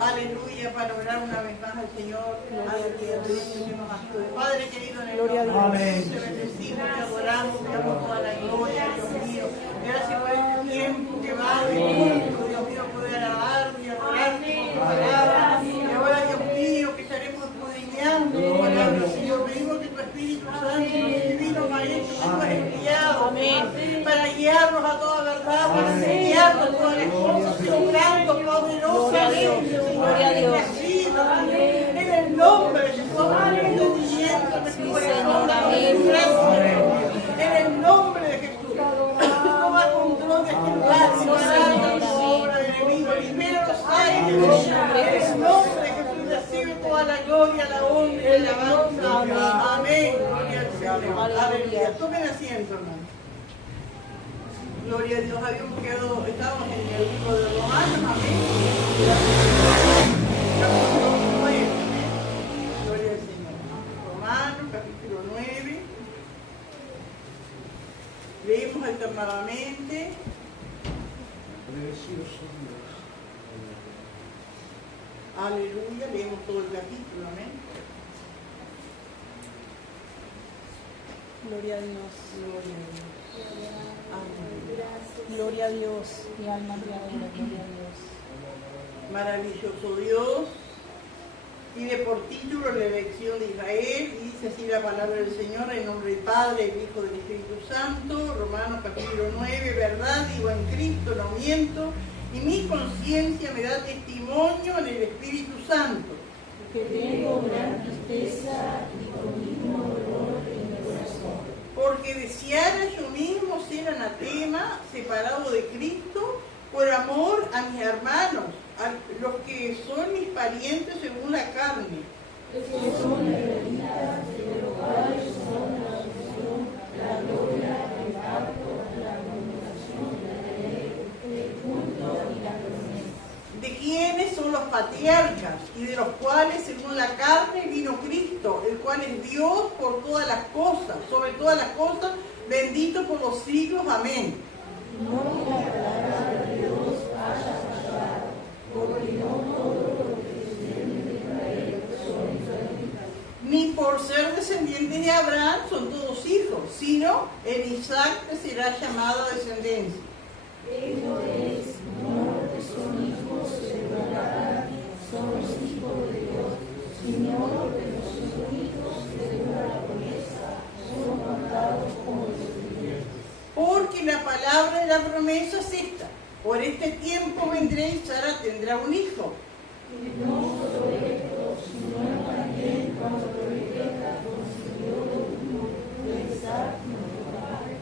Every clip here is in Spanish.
Aleluya, para orar una vez más al Señor. Aleluya, que nos ayude. Padre querido, en el Gloria a nombre de Dios. Jesús, te bendecimos, te adoramos, te damos toda la gloria, Dios mío. Gracias por este tiempo que va a venir, Dios mío, poder alabarte y adorarte con tu palabra. Y ahora, Dios mío, que estaremos escudriñando tu palabra, Señor. Pedimos que tu Espíritu Santo, tu divino Maestro, nos enviado para guiarnos a toda verdad, para enseñarnos todas las cosas, obrando poderosamente, Señor, en el nombre de Jesús, en el nombre de Jesús, toma control de este lugar, igual tu obra del enemigo, libera los aires, en el nombre de Jesús, recibe toda la gloria, la honra y la alabanza, amén, gloria al Señor, aleluya, tomen asiento, hermano. Gloria a Dios, estábamos en el libro de Romanos, amén. Capítulo 9, gloria al Señor. Romanos, capítulo 9. Leemos alternadamente. Aleluya, leemos todo el capítulo, amén. Gloria a Dios. Gloria a Dios. Amén. Gloria a Dios. Mi alma te adora. Gloria a Dios. Maravilloso Dios. Tiene por título la elección de Israel y dice así la palabra del Señor en nombre del Padre, del Hijo y del Espíritu Santo. Romanos capítulo 9, verdad, digo en Cristo, no miento, y mi conciencia me da testimonio en el Espíritu Santo. Que tengo gran tristeza y continuo dolor en mi corazón. Porque deseara yo mismo ser anatema, separado de Cristo, por amor a mis hermanos, a los que son mis parientes según la carne. Que son israelitas, de los cuales son la unción, la gloria, el pacto, la comunicación, la ley, el culto y la promesa. De quienes son los patriarcas y de los cuales según la carne vino Cristo, el cual es Dios por todas las cosas, sobre todas las cosas, bendito por los siglos, amén. No que la palabra de Dios haya fallado, porque no todos los descendientes de Israel son israelitas. Ni por ser descendientes de Abraham son todos hijos, sino en Isaac te será llamada descendencia. Esto es, no los que son hijos según la carne, son los hijos de Dios, sino los que no son hijos según la promesa, son contados como descendientes. Porque la palabra de la promesa es esta: por este tiempo vendré y Sara tendrá un hijo. Y no solo esto, sino también cuando Rebeca concibió de Isaac, nuestro padre.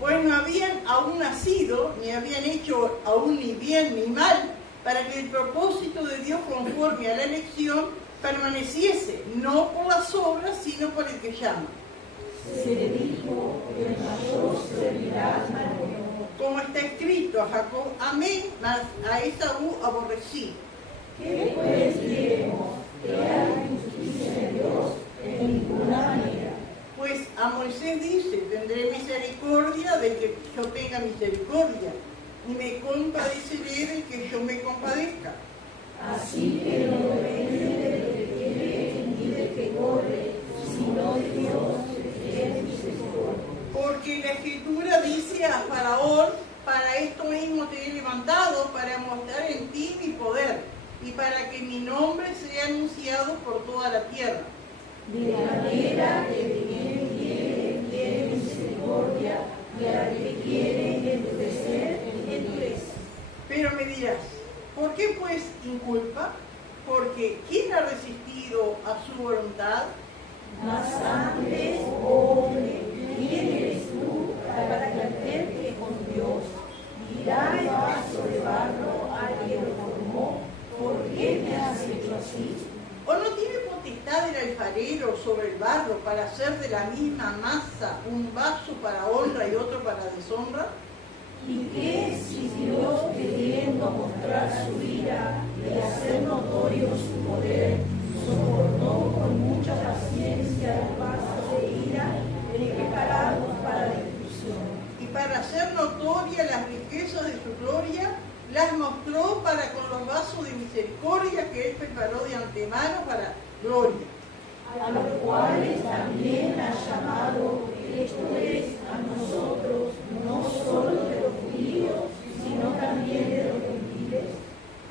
Pues no habían aún nacido, ni habían hecho aún ni bien ni mal, para que el propósito de Dios conforme a la elección permaneciese, no por las obras, sino por el que llama. Se le dijo, el mayor servirá al menor. Como está escrito, a Jacob amé, mas a Esaú aborrecí. ¿Qué pues diremos? Que hay injusticia en Dios en ninguna manera. Pues a Moisés dice, tendré misericordia del que yo tenga misericordia, y me compadeceré del que yo me compadezca. Así que no depende del que quiere ni del que corre, sino de Dios que es misericordia. Porque la Escritura dice a Faraón, para esto mismo te he levantado, para mostrar en ti mi poder, y para que mi nombre sea anunciado por toda la tierra. De manera que de quien quiere misericordia, y a que quiere endurecer, endurece. Pero me dirás, ¿por qué pues inculpa? Porque ¿quién ha resistido a su voluntad? Mas antes, hombre, ¿quién eres tú para que alterte con Dios? Dirá el vaso de barro al que lo formó, ¿por qué me has hecho así? ¿O no tiene potestad el alfarero sobre el barro para hacer de la misma masa un vaso para honra y otro para deshonra? ¿Y qué si Dios, queriendo mostrar su ira y hacer notorio su poder, soportó con mucha paciencia los vasos de ira preparados para destrucción? Y para hacer notoria las riquezas de su gloria, las mostró para con los vasos de misericordia que Él preparó de antemano para gloria. A los cuales también ha llamado, esto es, a nosotros, no solo de los judíos, sino también de los gentiles.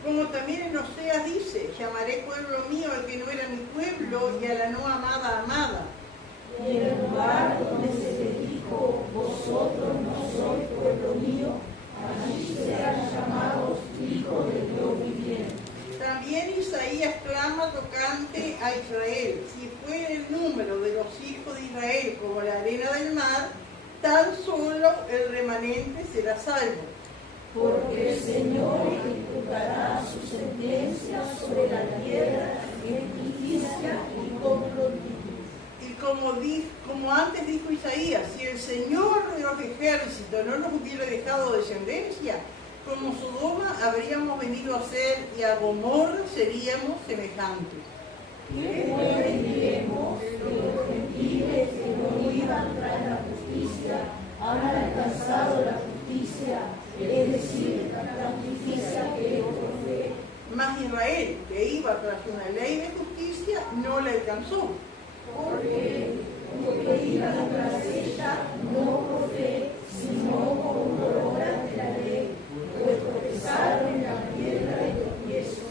Como también en Oseas dice, llamaré pueblo mío al que no era mi pueblo y a la no amada amada. Y en el lugar donde se le dijo, vosotros no sois pueblo mío, allí serán llamados hijos del Dios viviente. También Isaías clama tocante a Israel: si fuera el número de los hijos de Israel como la arena del mar, tan solo el remanente será salvo. Porque el Señor ejecutará su sentencia sobre la tierra en justicia y con prontitud. Y como antes dijo Isaías, si el Señor de los ejércitos no nos hubiera dejado descendencia, como Sodoma habríamos venido a ser y a Gomorra seríamos semejantes. ¿Qué pues diremos que los gentiles que no iban tras la justicia han alcanzado la justicia, es decir, la justicia que es por fe? Mas Israel, que iba tras una ley de justicia, no la alcanzó. Porque iban tras ella no por fe, sino por obras de la ley, pues tropezaron en la piedra de tropiezo.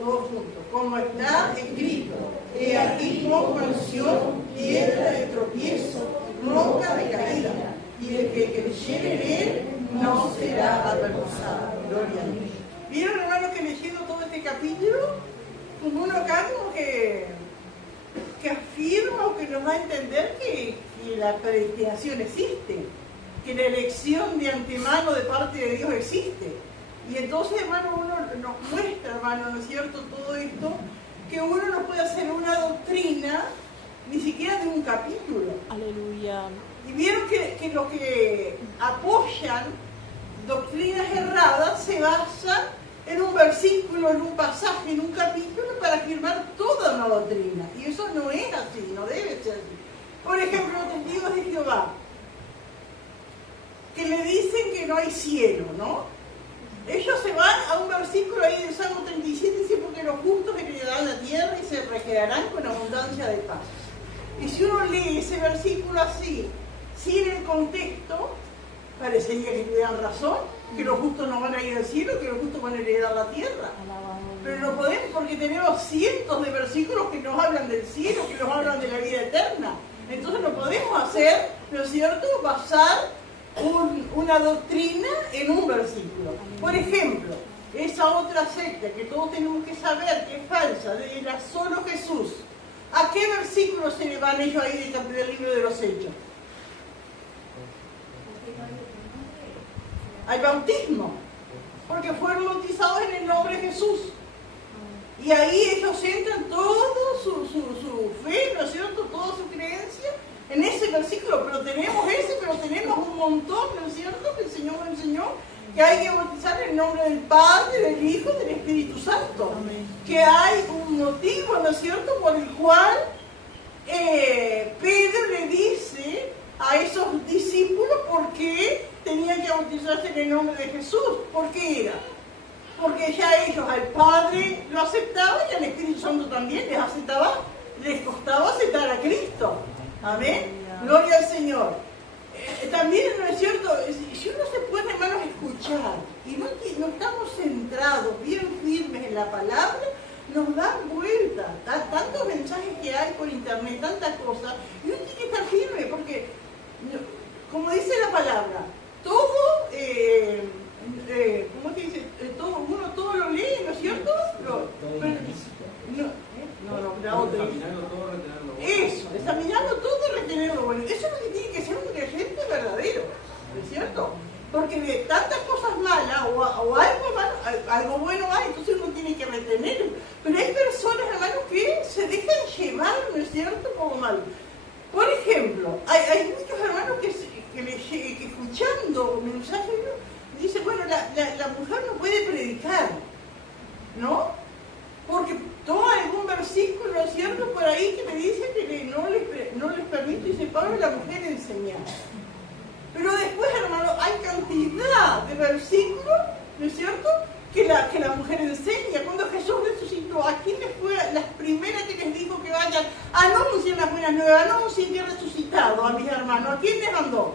Todos juntos, como está escrito: he aquí pongo en Sión piedra de tropiezo, roca de caída, y el que creyere en él no será avergonzado. Gloria a Dios. ¿Vieron, hermanos, que leyendo todo este capítulo, como uno acá como que afirma o que nos da a entender que la predestinación existe, que la elección de antemano de parte de Dios existe? Y entonces, hermano, uno nos muestra, hermano, ¿no es cierto?, todo esto, que uno no puede hacer una doctrina ni siquiera de un capítulo. Aleluya. Y vieron que los que apoyan doctrinas erradas se basan en un versículo, en un pasaje, en un capítulo para afirmar toda una doctrina. Y eso no es así, no debe ser así. Por ejemplo, los testigos de Jehová, que le dicen que no hay cielo, ¿no? Ellos se van a un versículo ahí del Salmo 37 y dicen: porque los justos heredarán la tierra y se regenerarán con abundancia de paz. Y si uno lee ese versículo así, sin el contexto, parecería que tuvieran razón, que los justos no van a ir al cielo, que los justos van a heredar la tierra. Pero no podemos, porque tenemos cientos de versículos que nos hablan del cielo, que nos hablan de la vida eterna. Entonces no podemos hacer, ¿no es cierto?, basar una doctrina en un versículo. Por ejemplo, esa otra secta que todos tenemos que saber que es falsa, de la solo Jesús, ¿a qué versículo se le van ellos ahí del libro de los Hechos? Al bautismo, porque fueron bautizados en el nombre de Jesús. Y ahí ellos centran toda su fe, ¿no es cierto?, toda su creencia en ese versículo. Pero tenemos pero tenemos un montón, ¿no es cierto?, que el Señor nos enseñó que hay que bautizar en el nombre del Padre, del Hijo y del Espíritu Santo. Amén. Que hay un motivo, ¿no es cierto?, por el cual Pedro le dice a esos discípulos por qué tenían que bautizarse en el nombre de Jesús. ¿Por qué era? Porque ya ellos al Padre lo aceptaban y al Espíritu Santo también les aceptaba, les costaba aceptar a Cristo. Amén. Gloria al Señor. También, ¿no es cierto?, si uno se pone, hermanos, a escuchar y no estamos centrados, bien firmes en la palabra, nos dan vuelta. Tantos mensajes que hay por internet, tantas cosas, y uno tiene que estar firme, porque, como dice la palabra, todo, ¿cómo se dice? Uno todo lo lee, ¿no es cierto? La otra. Eso, examinarlo todo y retenerlo bueno. Eso es lo que tiene que ser un creyente verdadero, ¿no es cierto? Porque de tantas cosas malas o algo malo, algo bueno hay, entonces uno tiene que retenerlo. Pero hay personas, hermanos, que se dejan llevar, ¿no es cierto?, como mal. Por ejemplo, hay muchos hermanos que escuchando mensajes dicen: bueno, la mujer no puede predicar, ¿no? Porque toma algún versículo, ¿no es cierto?, por ahí que me dice que no les permite, dice Pablo, a la mujer enseñar. Pero después, hermano, hay cantidad de versículos, ¿no es cierto?, mujer enseña. Cuando Jesús resucitó, ¿a quiénes fue las primeras que les dijo que vayan? Anuncien las buenas nuevas, anuncien que he resucitado a mis hermanos. ¿A quién les mandó?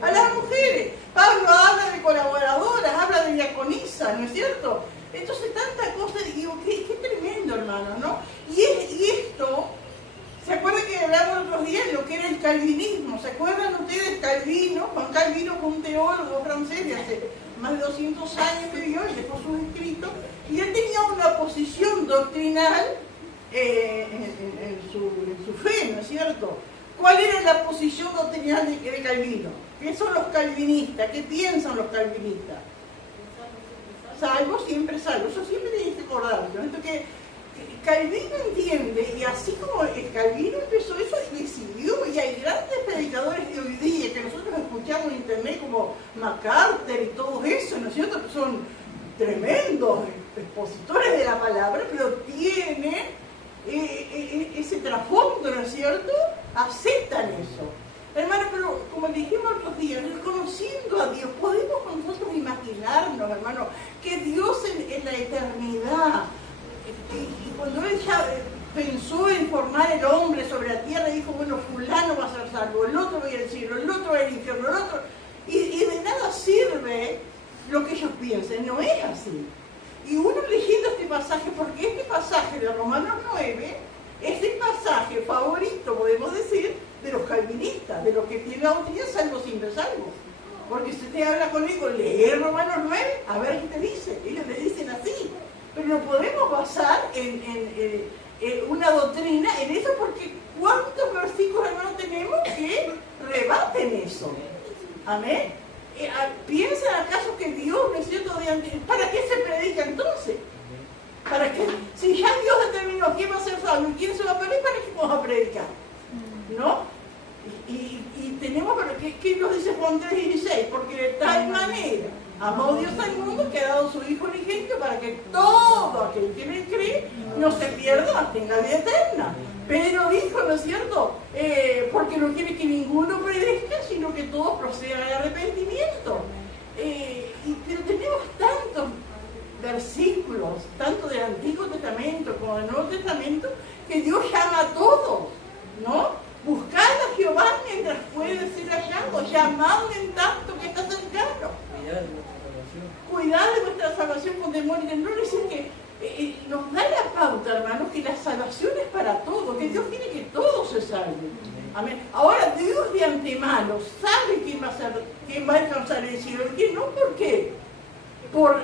A las mujeres. Pablo habla de colaboradoras, habla de diaconisa, ¿no es cierto? Entonces, tanta cosa, digo, qué tremendo, hermano, ¿no? Y esto, ¿se acuerdan que hablamos otros días de lo que era el calvinismo? ¿Se acuerdan ustedes Calvino? Juan Calvino fue un teólogo francés de hace más de 200 años que vivió y dejó sus escritos, y él tenía una posición doctrinal en su fe, ¿no es cierto? ¿Cuál era la posición doctrinal de Calvino? ¿Qué son los calvinistas? ¿Qué piensan los calvinistas? Salvo, siempre salvo. Eso siempre tienes que acordarlo. Que Calvino entiende, y así como Calvino empezó eso y decidió, y hay grandes predicadores de hoy día que nosotros escuchamos en internet como MacArthur y todo eso, ¿no es cierto? Que son tremendos expositores de la palabra, pero tienen ese trasfondo, ¿no es cierto? Aceptan eso. Hermano, pero como dijimos otros días, conociendo a Dios, podemos nosotros imaginarnos, hermano, que Dios en la eternidad, y cuando Él ya pensó en formar el hombre sobre la tierra, dijo, bueno, fulano va a ser salvo, el otro va a ir al cielo, el otro va al infierno, el otro... Y de nada sirve lo que ellos piensen, no es así. Y uno leyendo este pasaje, porque este pasaje de Romanos 9 es el pasaje favorito, podemos decir, de los calvinistas, de los que tienen la doctrina salvo siempre salvo. Porque si usted habla conmigo, lee Romanos 9, a ver qué te dice. Ellos le dicen así. Pero no podemos basar en una doctrina en eso, porque ¿cuántos versículos, hermanos, tenemos que rebaten eso? Amén. ¿Piensan acaso que Dios, ¿no es cierto? ¿Para qué se predica entonces? ¿Para qué? Si ya Dios determinó quién va a ser salvo y quién se va a perder, ¿para qué vamos a predicar? ¿No? Y tenemos, pero ¿qué nos dice Juan 3:16? Porque de tal manera amó Dios al mundo que ha dado su Hijo unigénito para que todo aquel que le cree no se pierda, mas tenga vida eterna. Pero dijo, ¿no es cierto? Porque no quiere que ninguno perezca, sino que todos procedan al arrepentimiento. Pero tenemos tantos versículos, tanto del Antiguo Testamento como del Nuevo Testamento, que Dios llama a todos, ¿no? Buscad a Jehová mientras puede ser hallado, llamadle en tanto que está cercano. Cuidad de vuestra salvación con temor y temblor. Es decir, que nos da la pauta, hermanos, que la salvación es para todos, que Dios quiere que todos se salven. Amén. Ahora, Dios de antemano sabe quién va a alcanzar el cielo y quién no. ¿Por qué? Por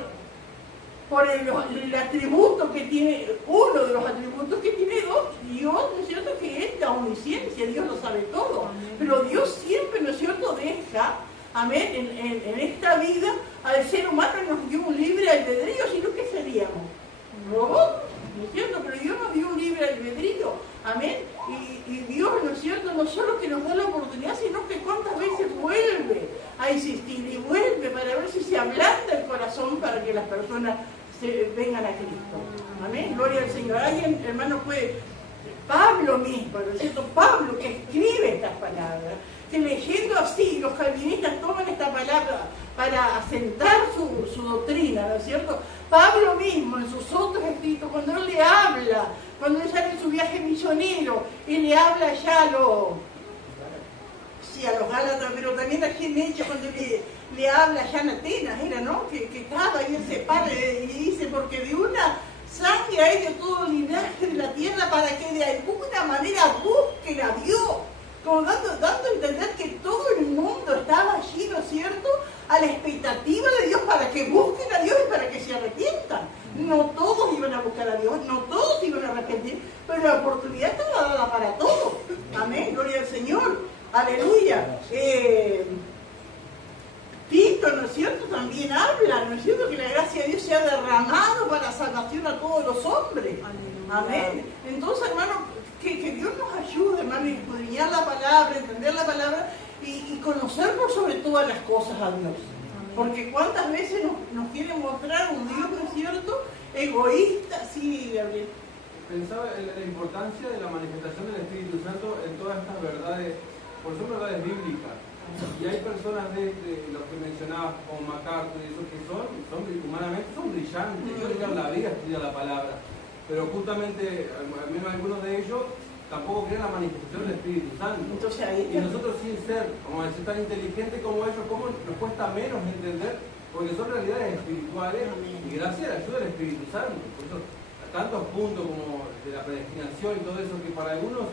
el atributo que tiene, uno de los atributos que tiene Dios, ¿no es cierto? Que es la omnisciencia, Dios lo sabe todo. Pero Dios siempre, ¿no es cierto?, deja, amén, en esta vida al ser humano nos dio un libre albedrío, sino que seríamos robots, ¿no es cierto? Pero Dios nos dio un libre albedrío, amén. Y Dios, ¿no es cierto?, no solo que nos da la oportunidad, sino que cuántas veces vuelve a insistir y vuelve para ver si se ablanda el corazón para que las personas vengan a Cristo. Amén, gloria al Señor. Alguien, hermano, Pablo mismo, ¿no es cierto? Pablo que escribe estas palabras, que leyendo así, los calvinistas toman esta palabra para asentar su doctrina, ¿no es cierto? Pablo mismo, en sus otros escritos, cuando él le habla, cuando él sale en su viaje misionero, y le habla ya a los Gálatas, pero también aquí en Hechos, cuando le habla allá en Atenas, era, ¿no? Que estaba y él se para y dice, porque de una sangre ha hecho todo linaje de la tierra para que de alguna manera busquen a Dios. Como dando a entender que todo el mundo estaba allí, ¿no es cierto?, a la expectativa de Dios para que busquen a Dios y para que se arrepientan. No todos iban a buscar a Dios, no todos iban a arrepentir, pero la oportunidad estaba dada para todos. Amén, gloria al Señor, aleluya. Tito, ¿no es cierto?, también habla, ¿no es cierto?, que la gracia de Dios se ha derramado para salvación a todos los hombres. Amén. Entonces, hermano, que Dios nos ayude, hermano, a escudriñar la palabra, entender la palabra y conocer por sobre todas las cosas a Dios. Porque cuántas veces nos quiere mostrar un Dios, ¿no es cierto?, egoísta. Sí, Gabriel. Pensaba en la importancia de la manifestación del Espíritu Santo en todas estas verdades, porque son verdades bíblicas. Y hay personas de los que mencionabas, como MacArthur y esos que humanamente son brillantes, ellos le dan la vida a estudiar la palabra, pero justamente, al menos algunos de ellos, tampoco creen la manifestación del Espíritu Santo. Entonces, ahí y nosotros sin ser, como decir, tan inteligentes como ellos, ¿cómo nos cuesta menos entender? Porque son realidades espirituales y gracias a la ayuda del Espíritu Santo. Por eso, a tantos puntos como de la predestinación y todo eso, que para algunos,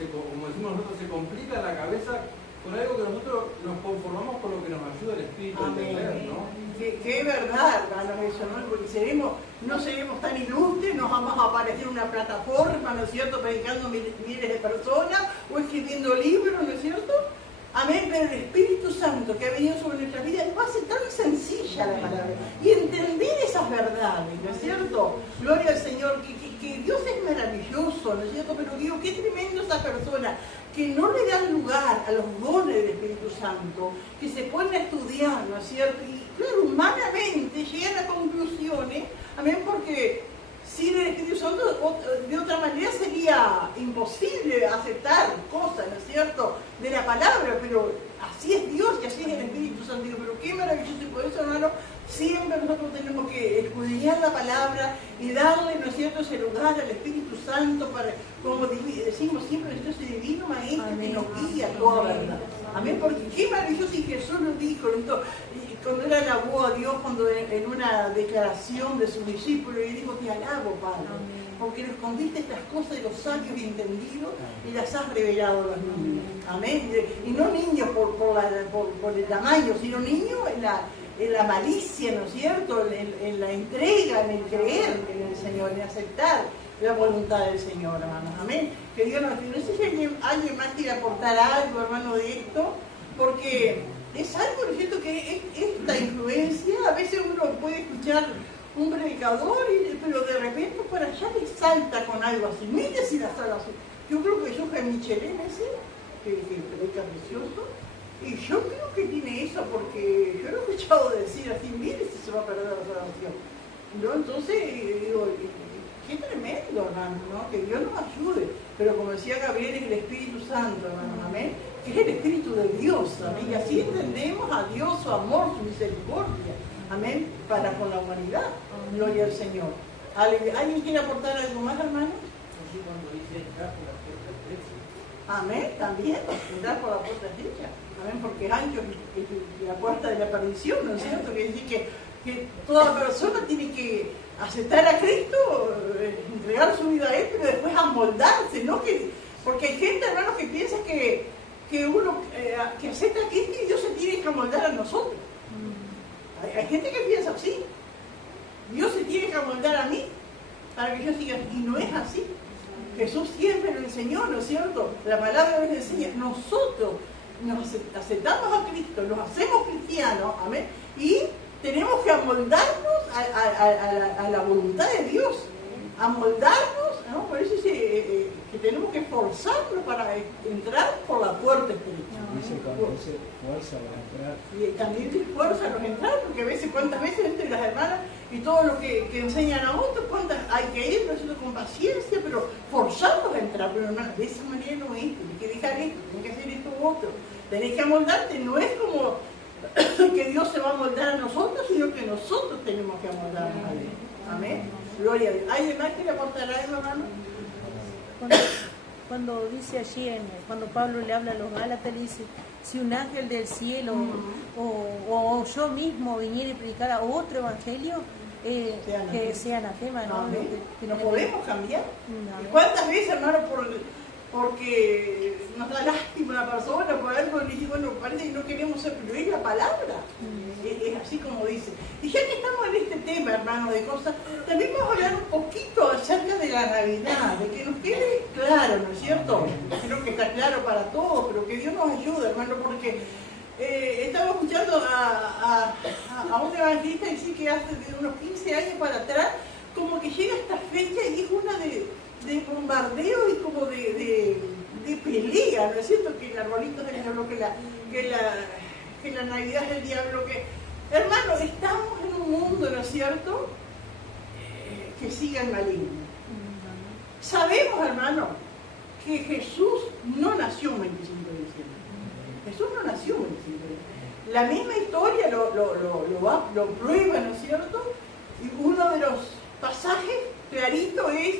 como decimos nosotros, se complica la cabeza con algo que nosotros nos conformamos con lo que nos ayuda el Espíritu a entender, ¿no? Que es verdad, hermanos, eso, ¿no? Porque no seremos tan ilustres, nos vamos a aparecer en una plataforma, ¿no es cierto?, predicando miles de personas, o escribiendo libros, ¿no es cierto? Amén, pero el Espíritu Santo que ha venido sobre nuestras vidas nos hace tan sencilla la palabra. Y entender esas verdades, ¿no es cierto? Gloria al Señor, que Dios es maravilloso, ¿no es cierto? Pero digo, qué tremendo esa persona que no le dan lugar a los dones del Espíritu Santo, que se pone a estudiar, ¿no es cierto? Y claro, humanamente llegan a conclusiones, amén, porque sin el Espíritu Santo de otra manera sería imposible aceptar cosas, ¿no es cierto?, de la palabra, pero así es Dios y así es el Espíritu Santo. Digo, pero qué maravilloso, y por eso, hermano, siempre nosotros tenemos que escudriñar la palabra y darle, ¿no es cierto?, ese lugar al Espíritu Santo para, como decimos siempre, ese divino maestro que nos guía toda verdad. Amén, porque qué maravilloso, y Jesús lo dijo, ¿no? Cuando él alabó a Dios, cuando en una declaración de sus discípulos, y dijo, te alabo, Padre, porque nos escondiste estas cosas de los sabios y entendidos y las has revelado a los niños. Amén. Y no niños por el tamaño, sino niños en la malicia, ¿no es cierto?, en la entrega, en el creer en el Señor, en aceptar la voluntad del Señor, hermanos. Amén. Que Dios nos bendiga. No sé si alguien más quiere aportar algo, hermano, de esto, porque es algo, ¿no es cierto?, que esta influencia, a veces uno puede escuchar un predicador, pero de repente por allá le salta con algo así. Mire si la sala así. Yo creo que Johan Michelin ese, que predica precioso, y yo creo que tiene eso, porque yo lo he escuchado decir así, mire si se va a perder la salvación. ¿No? Entonces, digo, qué tremendo, hermano, ¿no? Que Dios nos ayude. Pero como decía Gabriel, es el Espíritu Santo, hermano, amén, que es el Espíritu de Dios, amén. Y así entendemos a Dios, su amor, su misericordia, amén, para con la humanidad. Gloria al Señor. ¿Alguien quiere aportar algo más, hermano? Sí, cuando dice entrar por la puerta estrecha. Amén, también, entrar por la puerta estrecha. Amén, porque ancho es la puerta de la perdición, ¿no es cierto? Quiere decir que toda persona tiene que aceptar a Cristo, entregar su vida a Él, pero después amoldarse, ¿no? Porque hay gente, hermanos, que piensa que uno que acepta a Cristo y Dios se tiene que amoldar a nosotros. Hay gente que piensa así. Dios se tiene que amoldar a mí para que yo siga, y no es así. Jesús siempre lo enseñó, ¿no es cierto? La palabra nos enseña, nosotros nos aceptamos a Cristo, nos hacemos cristianos, amén, y tenemos que amoldarnos a la voluntad de Dios, amoldarnos, ¿no? Por eso dice que tenemos que esforzarnos para entrar por la puerta estrecha. Dice cuando dice fuerza para entrar. Y también dice fuerza para entrar, porque a veces, cuántas veces entre las hermanas y todo lo que enseñan a otros, cuántas hay que ir, ¿no? Con paciencia, pero forzarnos a entrar. Pero hermanas, de esa manera no es, tenés que dejar esto, tenés que hacer esto u otro, tenés que amoldarte, no es como que Dios se va a amoldar a nosotros, sino que nosotros tenemos que amoldarnos a Él. Amén. Gloria a Dios. ¿Alguien más quiere aportar algo, hermano? Cuando dice allí, cuando Pablo le habla a los Gálatas, le dice, si un ángel del cielo o yo mismo viniera y predicara otro evangelio, que sea anatema, ¿no? No podemos cambiar. No. ¿Cuántas veces, hermano, porque nos da lástima a una persona por algo, le dice, bueno, parece que no queremos ser, pero es la palabra, es así como dice. Y ya que estamos en este tema, hermano, de cosas, también vamos a hablar un poquito acerca de la Navidad, de que nos quede claro, ¿no es cierto? Creo que está claro para todos, pero que Dios nos ayude, hermano, porque estaba escuchando a un evangelista decir que hace de unos 15 años para atrás, como que llega esta fecha y es una de bombardeo y como de pelea, ¿no es cierto? Que el arbolito es el diablo, que la Navidad es el diablo, hermano, estamos en un mundo, ¿no es cierto?, que sigue el maligno. Sabemos, hermano, que Jesús no nació un 25 de diciembre. Jesús no nació muy simple. La misma historia lo prueba, ¿no es cierto? Y uno de los pasajes clarito es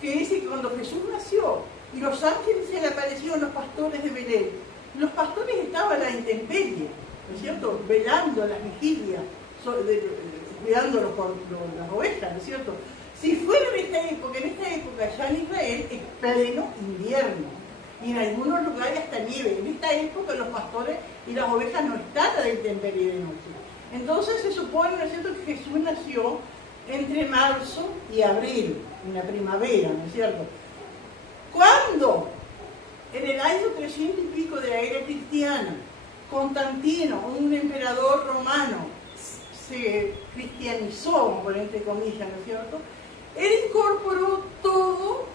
que dice que cuando Jesús nació y los ángeles se le aparecieron a los pastores de Belén, los pastores estaban a la intemperie, ¿no es cierto? Velando las vigilias, cuidando las ovejas, ¿no es cierto? Si fuera en esta época ya en Israel es pleno invierno. Y en algunos lugares hasta nieve. En esta época los pastores y las ovejas no están a la intemperie de noche. Entonces se supone, ¿no es cierto?, que Jesús nació entre marzo y abril, en la primavera, ¿no es cierto? Cuando, en el año 300 y pico de la era cristiana, Constantino, un emperador romano, se cristianizó, por entre comillas, ¿no es cierto?, él incorporó todo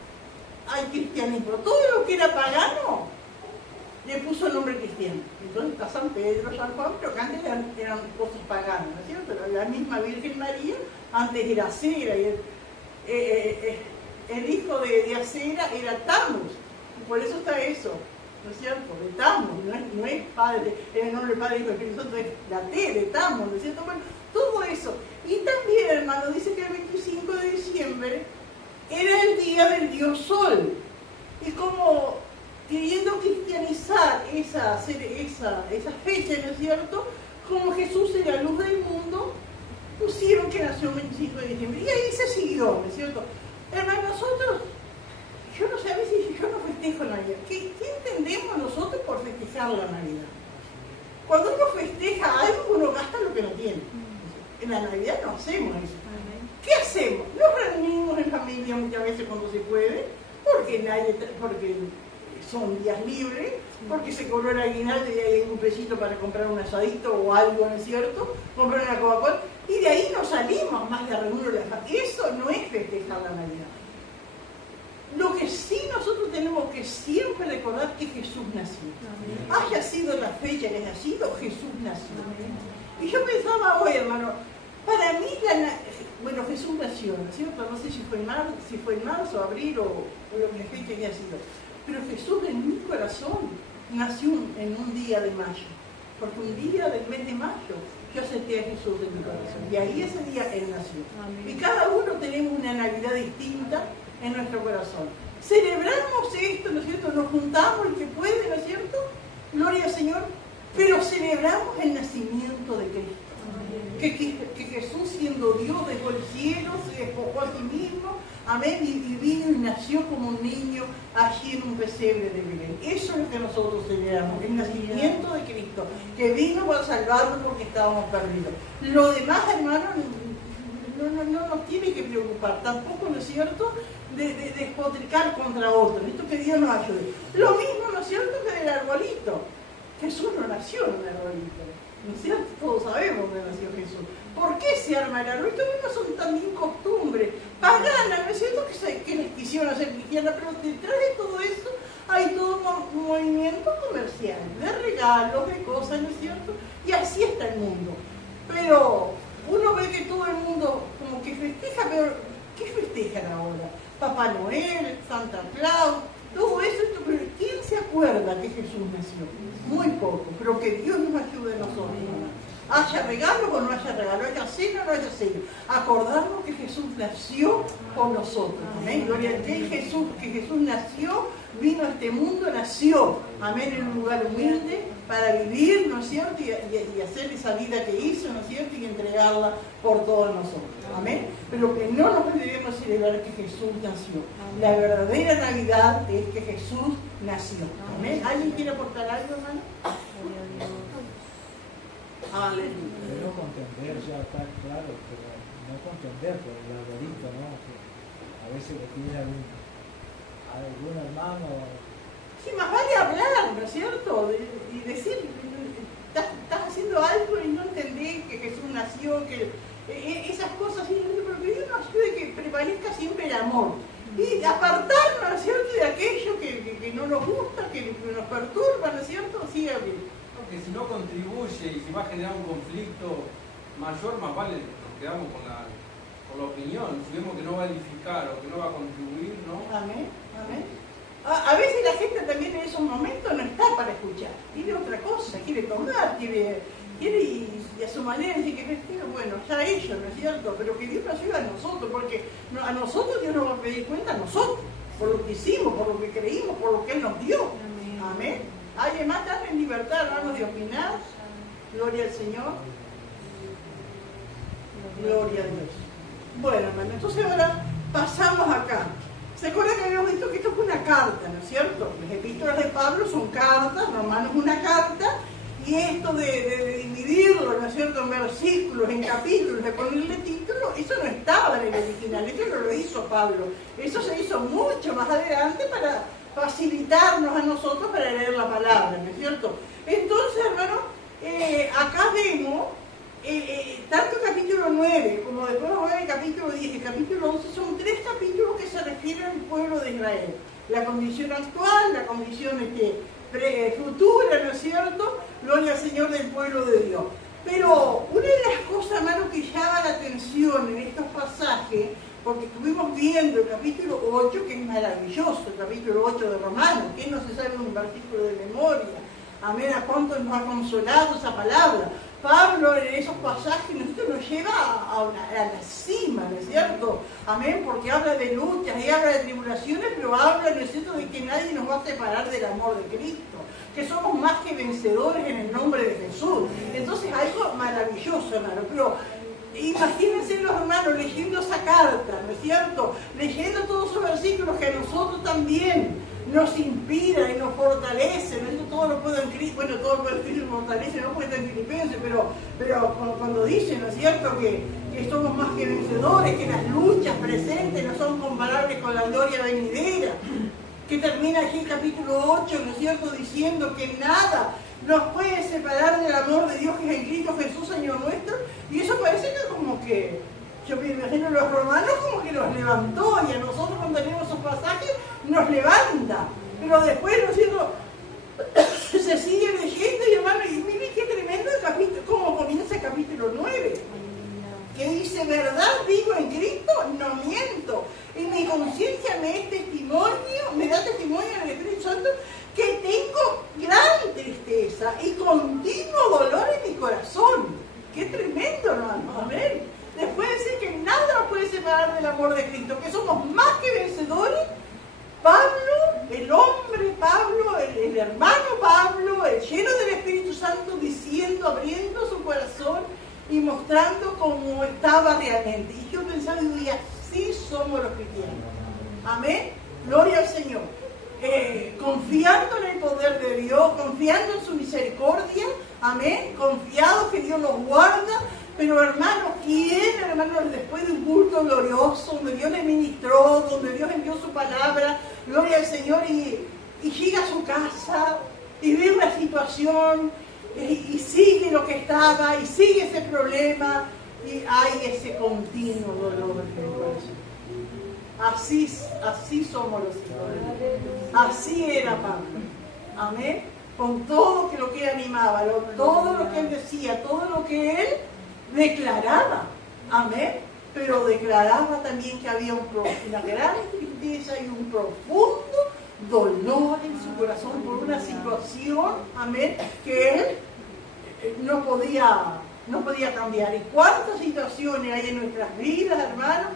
al cristianismo. Todo lo que era pagano le puso el nombre cristiano. Entonces está San Pedro, San Juan, pero que antes eran cosas paganas, ¿no es cierto? La misma Virgen María antes era Acera, y el hijo de Acera era Tammuz, y por eso está eso, ¿no es cierto? De Tammuz, no es padre, el nombre Padre, Hijo y Espíritu Santo, es la T de Tammuz, ¿no es cierto? Bueno, todo eso. Y también, hermano, dice que el 25 de diciembre era el día del dios Sol. Y como queriendo cristianizar esa fecha, ¿no es cierto? Como Jesús es la luz del mundo, pusieron que nació el 25 de diciembre. Y ahí se siguió, ¿no es cierto? Hermano, nosotros, yo no sé, a veces yo no festejo Navidad. ¿Qué entendemos nosotros por festejar la Navidad? Cuando uno festeja algo, uno gasta lo que no tiene. En la Navidad no hacemos eso. ¿Qué hacemos? Nos reunimos en familia muchas veces cuando se puede, porque son días libres, porque se cobró el aguinaldo y hay un pesito para comprar un asadito o algo, ¿no es cierto? Comprar una Coca-Cola, y de ahí nos salimos más de reunir la familia. Eso no es festejar la Navidad. Lo que sí nosotros tenemos que siempre recordar que Jesús nació. Haya sido la fecha que haya sido, Jesús nació. Y yo pensaba hoy, hermano, para mí, bueno, Jesús nació, ¿no es cierto? No sé si fue en marzo, abril o lo que fecha que haya sido. Pero Jesús en mi corazón nació en un día de mayo. Porque un día del mes de mayo yo acepté a Jesús en mi corazón. Y ahí ese día Él nació. Amén. Y cada uno tenemos una Navidad distinta en nuestro corazón. Celebramos esto, ¿no es cierto? Nos juntamos el que puede, ¿no es cierto? Gloria al Señor. Pero celebramos el nacimiento de Cristo. Que Jesús, siendo Dios, dejó el cielo, se despojó a sí mismo, amén, y vino y nació como un niño allí en un pesebre de Belén. Eso es lo que nosotros celebramos, el nacimiento de Cristo, que vino para salvarnos porque estábamos perdidos. Lo demás, hermanos, no nos tiene que preocupar, tampoco, ¿no es cierto?, de despotricar contra otros. Esto que Dios nos ayude. Lo mismo, ¿no es cierto?, que del arbolito. Jesús no nació en un arbolito, ¿no es cierto? Todos sabemos dónde nació Jesús. ¿Por qué se arma el arbolito? No son también costumbres paganas, ¿no es cierto? Que les quisieron hacer cristianas, pero detrás de todo eso hay todo un movimiento comercial, de regalos, de cosas, ¿no es cierto? Y así está el mundo. Pero uno ve que todo el mundo como que festeja, pero ¿qué festejan ahora? Papá Noel, Santa Claus, todo eso, pero ¿quién se acuerda que Jesús nació? Muy poco, pero que Dios nos ayude a nosotros. Haya regalo o no haya regalo, haya cena o no haya cena. Acordarnos que Jesús nació por nosotros. Amén. Gloria a Dios, que Jesús nació, vino a este mundo, nació, amén, en un lugar humilde para vivir, ¿no es cierto? Y hacer esa vida que hizo, ¿no es cierto? Y entregarla por todos nosotros. Amén. Pero que no nos debemos celebrar que Jesús nació. La verdadera Navidad es que Jesús nació. Amén. ¿Alguien quiere aportar algo, hermano? Aleluya. No contender, ya está claro, pero no contender por el arbolito, ¿no? Que a veces le pide algún hermano. Sí, más vale hablar, ¿no es cierto? Y decir, estás haciendo algo y no entendés que Jesús nació, que esas cosas, pero que Dios nos ayude que prevalezca siempre el amor. Y apartarnos, ¿no es cierto?, de aquello que no nos gusta, que nos perturba, ¿no es cierto? Sí, que si no contribuye y si va a generar un conflicto mayor, más vale nos quedamos con la opinión. Si vemos que no va a edificar o que no va a contribuir, ¿no? Amén, amén. A veces la gente también en esos momentos no está para escuchar, quiere otra cosa, quiere tomar, quiere y a su manera decir que bueno, ya ellos, ¿no es cierto? Pero que Dios nos ayude a nosotros, porque a nosotros Dios nos va a pedir cuenta a nosotros, por lo que hicimos, por lo que creímos, por lo que Él nos dio. Amén. ¿Alguien más está en libertad, hermanos, de opinar? Gloria al Señor. Gloria a Dios. Bueno, hermano, entonces ahora pasamos acá. ¿Se acuerdan que habíamos visto que esto es una carta, ¿no es cierto? Las epístolas de Pablo son cartas, Romanos es una carta, y esto de dividirlo, ¿no es cierto?, en versículos, en capítulos, de ponerle título, eso no estaba en el original, eso no lo hizo Pablo. Eso se hizo mucho más adelante para facilitarnos a nosotros para leer la palabra, ¿no es cierto? Entonces, hermano, acá vemos, tanto el capítulo 9 como después vamos a ver el capítulo 10 y el capítulo 11, son 3 capítulos que se refieren al pueblo de Israel. La condición actual, la condición futura, ¿no es cierto? Gloria al Señor del pueblo de Dios. Pero una de las cosas, hermano, que llama la atención en estos pasajes, porque estuvimos viendo el capítulo 8, que es maravilloso, el capítulo 8 de Romanos, que no se sabe un versículo de memoria. Amén, a cuánto nos ha consolado esa palabra. Pablo en esos pasajes nos lleva a la cima, ¿no es cierto? Amén, porque habla de luchas y habla de tribulaciones, pero habla, ¿no es cierto?, de que nadie nos va a separar del amor de Cristo, que somos más que vencedores en el nombre de Jesús. Entonces, algo maravilloso, hermano, pero imagínense los hermanos leyendo esa carta, ¿no es cierto?, leyendo todos esos versículos que a nosotros también nos inspira y nos fortalece, ¿no? Todo lo puedo en Cristo, bueno, todo lo puedo en Cristo nos fortalece, no porque está en Filipenses, pero cuando dice, ¿no es cierto?, que somos más que vencedores, que las luchas presentes no son comparables con la gloria venidera, que termina aquí el capítulo 8, ¿no es cierto?, diciendo que nada nos puede separar del amor de Dios que es en Cristo Jesús, Señor nuestro, y eso parece que como que, yo me imagino los romanos como que los levantó, y a nosotros cuando tenemos esos pasajes nos levanta, pero después, ¿no es cierto?, se sigue leyendo y hermano, y miren qué tremendo el capítulo, cómo comienza el capítulo 9, que dice, verdad digo en Cristo, no miento, y mi conciencia me da testimonio en el Espíritu Santo que tengo gran tristeza y continuo dolor en mi corazón. Qué tremendo, hermano, amén. Después dice que nada nos puede separar del amor de Cristo, que somos más que vencedores. Pablo, el hombre Pablo, el hermano Pablo, el lleno del Espíritu Santo, diciendo, abriendo su corazón y mostrando cómo estaba realmente. Y yo pensaba y diría, así somos los cristianos. Amén. Gloria al Señor. Confiando en el poder de Dios, confiando en su misericordia. Amén. Confiados que Dios nos guarda. Pero hermanos, ¿quién, hermanos, después de un culto glorioso, donde Dios le ministró, donde Dios envió su palabra, gloria al Señor, y llega a su casa y ve una situación y sigue lo que estaba, y sigue ese problema, y hay ese continuo dolor en el corazón? Así somos los hijos. Así era Pablo. Amén. Con todo lo que él animaba, todo lo que él decía, todo lo que él declaraba, amén, pero declaraba también que había una gran tristeza y un profundo dolor en su corazón por una situación, amén, que él no podía cambiar. ¿Y cuántas situaciones hay en nuestras vidas, hermanos?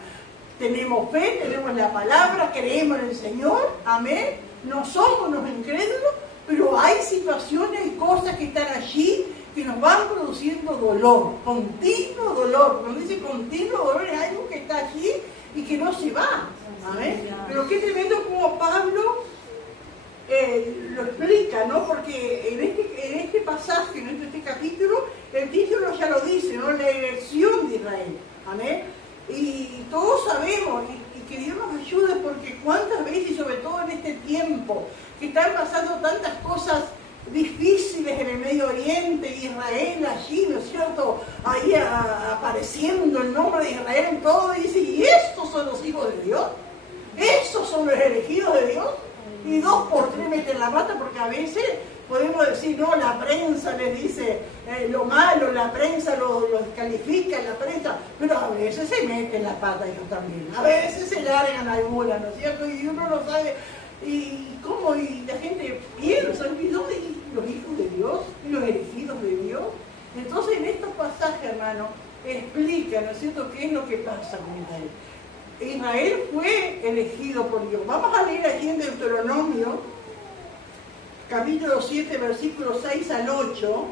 Tenemos fe, tenemos la palabra, creemos en el Señor, amén, no somos unos incrédulos, pero hay situaciones y cosas que están allí que nos van produciendo dolor, continuo dolor. Cuando dice continuo dolor es algo que está allí y que no se va. ¿Amén? Pero qué tremendo como Pablo lo explica, ¿no? Porque en este pasaje, en este capítulo, el título ya lo dice, ¿no? La elección de Israel. ¿Amén? Y todos sabemos, y que Dios nos ayude, porque cuántas veces, y sobre todo en este tiempo, que están pasando tantas cosas difíciles en el Medio Oriente, Israel allí, ¿no es cierto?, ahí apareciendo el nombre de Israel en todo, y dice, ¿y estos son los hijos de Dios? ¿Estos son los elegidos de Dios? Y 2 por 3 meten la pata, porque a veces podemos decir, no, la prensa les dice lo malo, la prensa lo descalifica, la prensa, pero a veces se meten la pata ellos también, a veces se largan algunas, ¿no es cierto? Y uno no sabe Y cómo y la gente piensa, ¿y dónde los hijos de Dios? ¿Y los elegidos de Dios? Entonces en estos pasajes, hermano, explica, ¿no es cierto?, qué es lo que pasa con Israel. Israel fue elegido por Dios. Vamos a leer aquí en Deuteronomio, capítulo 7, versículos 6 al 8.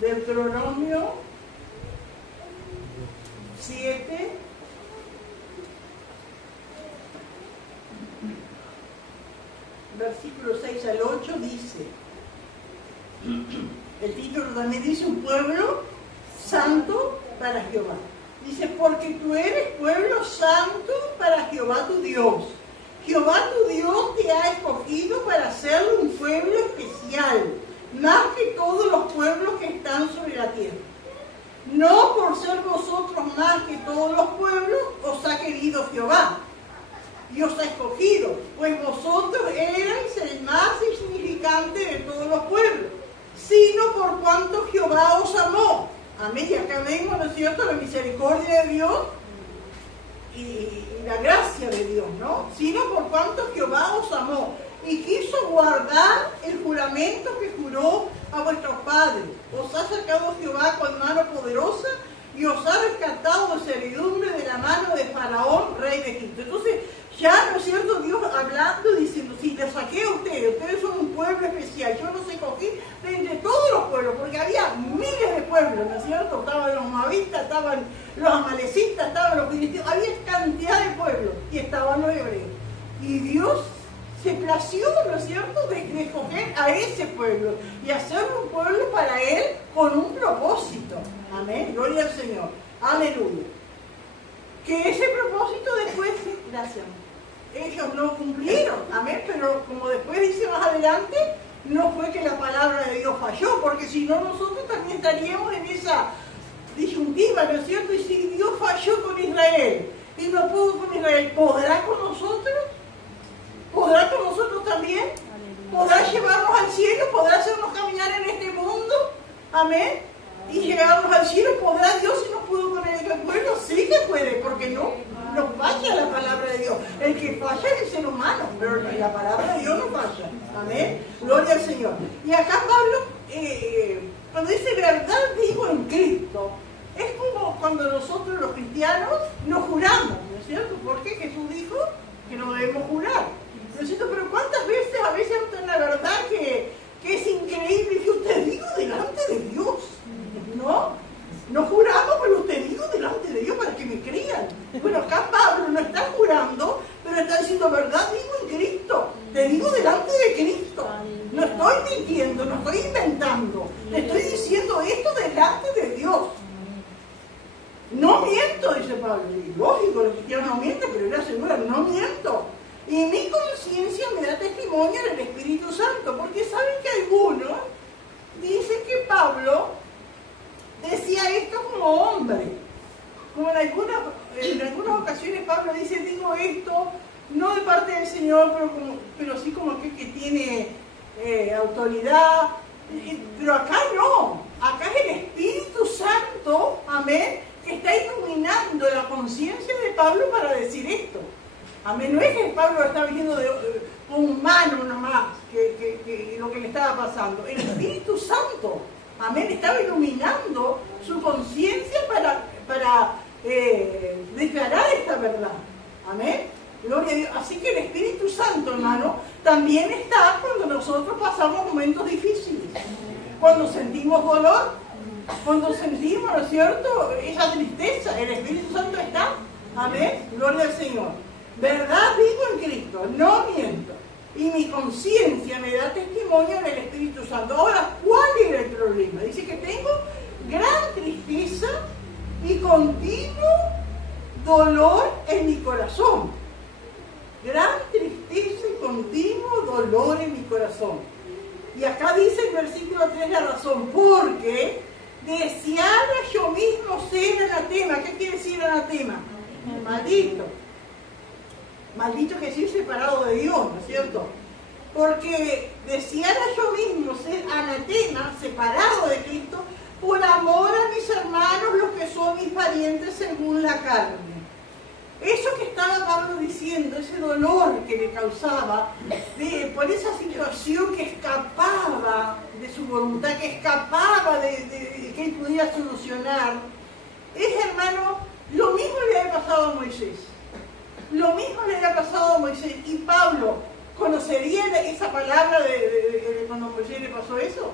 Deuteronomio 7, versículo 6 al 8 dice, el título también dice, un pueblo santo para Jehová. Dice, porque tú eres pueblo santo para Jehová tu Dios. Jehová tu Dios te ha escogido para ser un pueblo especial, más que todos los pueblos que están sobre la tierra. No por ser vosotros más que todos los pueblos os ha querido Jehová y os ha escogido, pues vosotros erais el más insignificante de todos los pueblos, sino por cuanto Jehová os amó. Amén. Y acá vemos, ¿no es cierto?, la misericordia de Dios y la gracia de Dios, ¿no? Sino por cuanto Jehová os amó y quiso guardar el juramento que juró a vuestros padres. Os ha sacado Jehová con mano poderosa y os ha rescatado de servidumbre de la mano de Faraón, rey de Egipto. Entonces, ya, ¿no es cierto?, Dios hablando, diciendo, si les saqué a ustedes son un pueblo especial, yo los escogí de entre todos los pueblos, porque había miles de pueblos, ¿no es cierto? Estaban los moabitas, estaban los amalecitas, estaban los filisteos, había cantidad de pueblos, y estaban los hebreos. Y Dios se plació, ¿no es cierto?, de escoger a ese pueblo, y hacer un pueblo para Él con un propósito. Amén, gloria al Señor, aleluya. Que ese propósito después, gracias, ellos no cumplieron, amén, pero como después dice más adelante, no fue que la palabra de Dios falló, porque si no nosotros también estaríamos en esa disyuntiva, ¿no es cierto? Y si Dios falló con Israel y no pudo con Israel, ¿podrá con nosotros? ¿Podrá con nosotros también? ¿Podrá llevarnos al cielo? ¿Podrá hacernos caminar en este mundo? Amén. Y llegarnos al cielo, ¿podrá Dios si no pudo con el pueblo? Sí que puede, porque no falla la palabra de Dios. El que falla es el ser humano, pero la palabra de Dios no falla. Amén. Gloria al Señor. Y acá Pablo, cuando dice verdad digo en Cristo, es como cuando nosotros los cristianos nos juramos, ¿no es cierto? Porque Jesús dijo que no debemos jurar, ¿no es cierto? Pero ¿cuántas veces, a veces la verdad que es increíble que usted digo delante de Dios? No juramos, pero usted digo delante de Dios para que me crean. Bueno, acá Pablo no está jurando, pero está diciendo verdad digo en Cristo. Te digo delante de Cristo. No estoy mintiendo, no estoy inventando. Te estoy diciendo esto delante de Dios. No miento, dice Pablo. Y lógico, los cristianos no mienten, pero él asegura, no miento. Y mi conciencia me da testimonio del Espíritu Santo, porque saben que algunos dicen que Pablo decía esto como hombre. Como en algunas ocasiones Pablo dice, digo esto, no de parte del Señor, pero sí como aquel que tiene autoridad. Pero acá no, acá es el Espíritu Santo, amén, que está iluminando la conciencia de Pablo para decir esto. Amén, no es que Pablo está viendo con humano nomás que lo que le estaba pasando. El Espíritu Santo, amén, estaba iluminando su conciencia para declarar esta verdad. Amén. Gloria a Dios. Así que el Espíritu Santo, hermano, también está cuando nosotros pasamos momentos difíciles. Cuando sentimos dolor, cuando sentimos, ¿no es cierto?, esa tristeza, el Espíritu Santo está. Amén. Gloria al Señor. Verdad digo en Cristo, no miento. Y mi conciencia me da testimonio del Espíritu Santo. Ahora, ¿cuál es el problema? Dice que tengo gran tristeza y continuo dolor en mi corazón. Gran tristeza y continuo dolor en mi corazón. Y acá dice el versículo 3 la razón, porque deseara yo mismo ser anatema. ¿Qué quiere decir anatema? Maldito. Maldito que decir separado de Dios, ¿no es cierto? porque deseara yo mismo ser anatema, separado de Cristo, por amor a mis hermanos, los que son mis parientes según la carne. Eso que estaba Pablo diciendo, ese dolor que le causaba por esa situación que escapaba de su voluntad, que escapaba de que él pudiera solucionar, es, hermano, lo mismo le había pasado a Moisés. Lo mismo le había pasado a Moisés. Y Pablo, ¿conocería esa palabra de cuando a Moisés le pasó eso?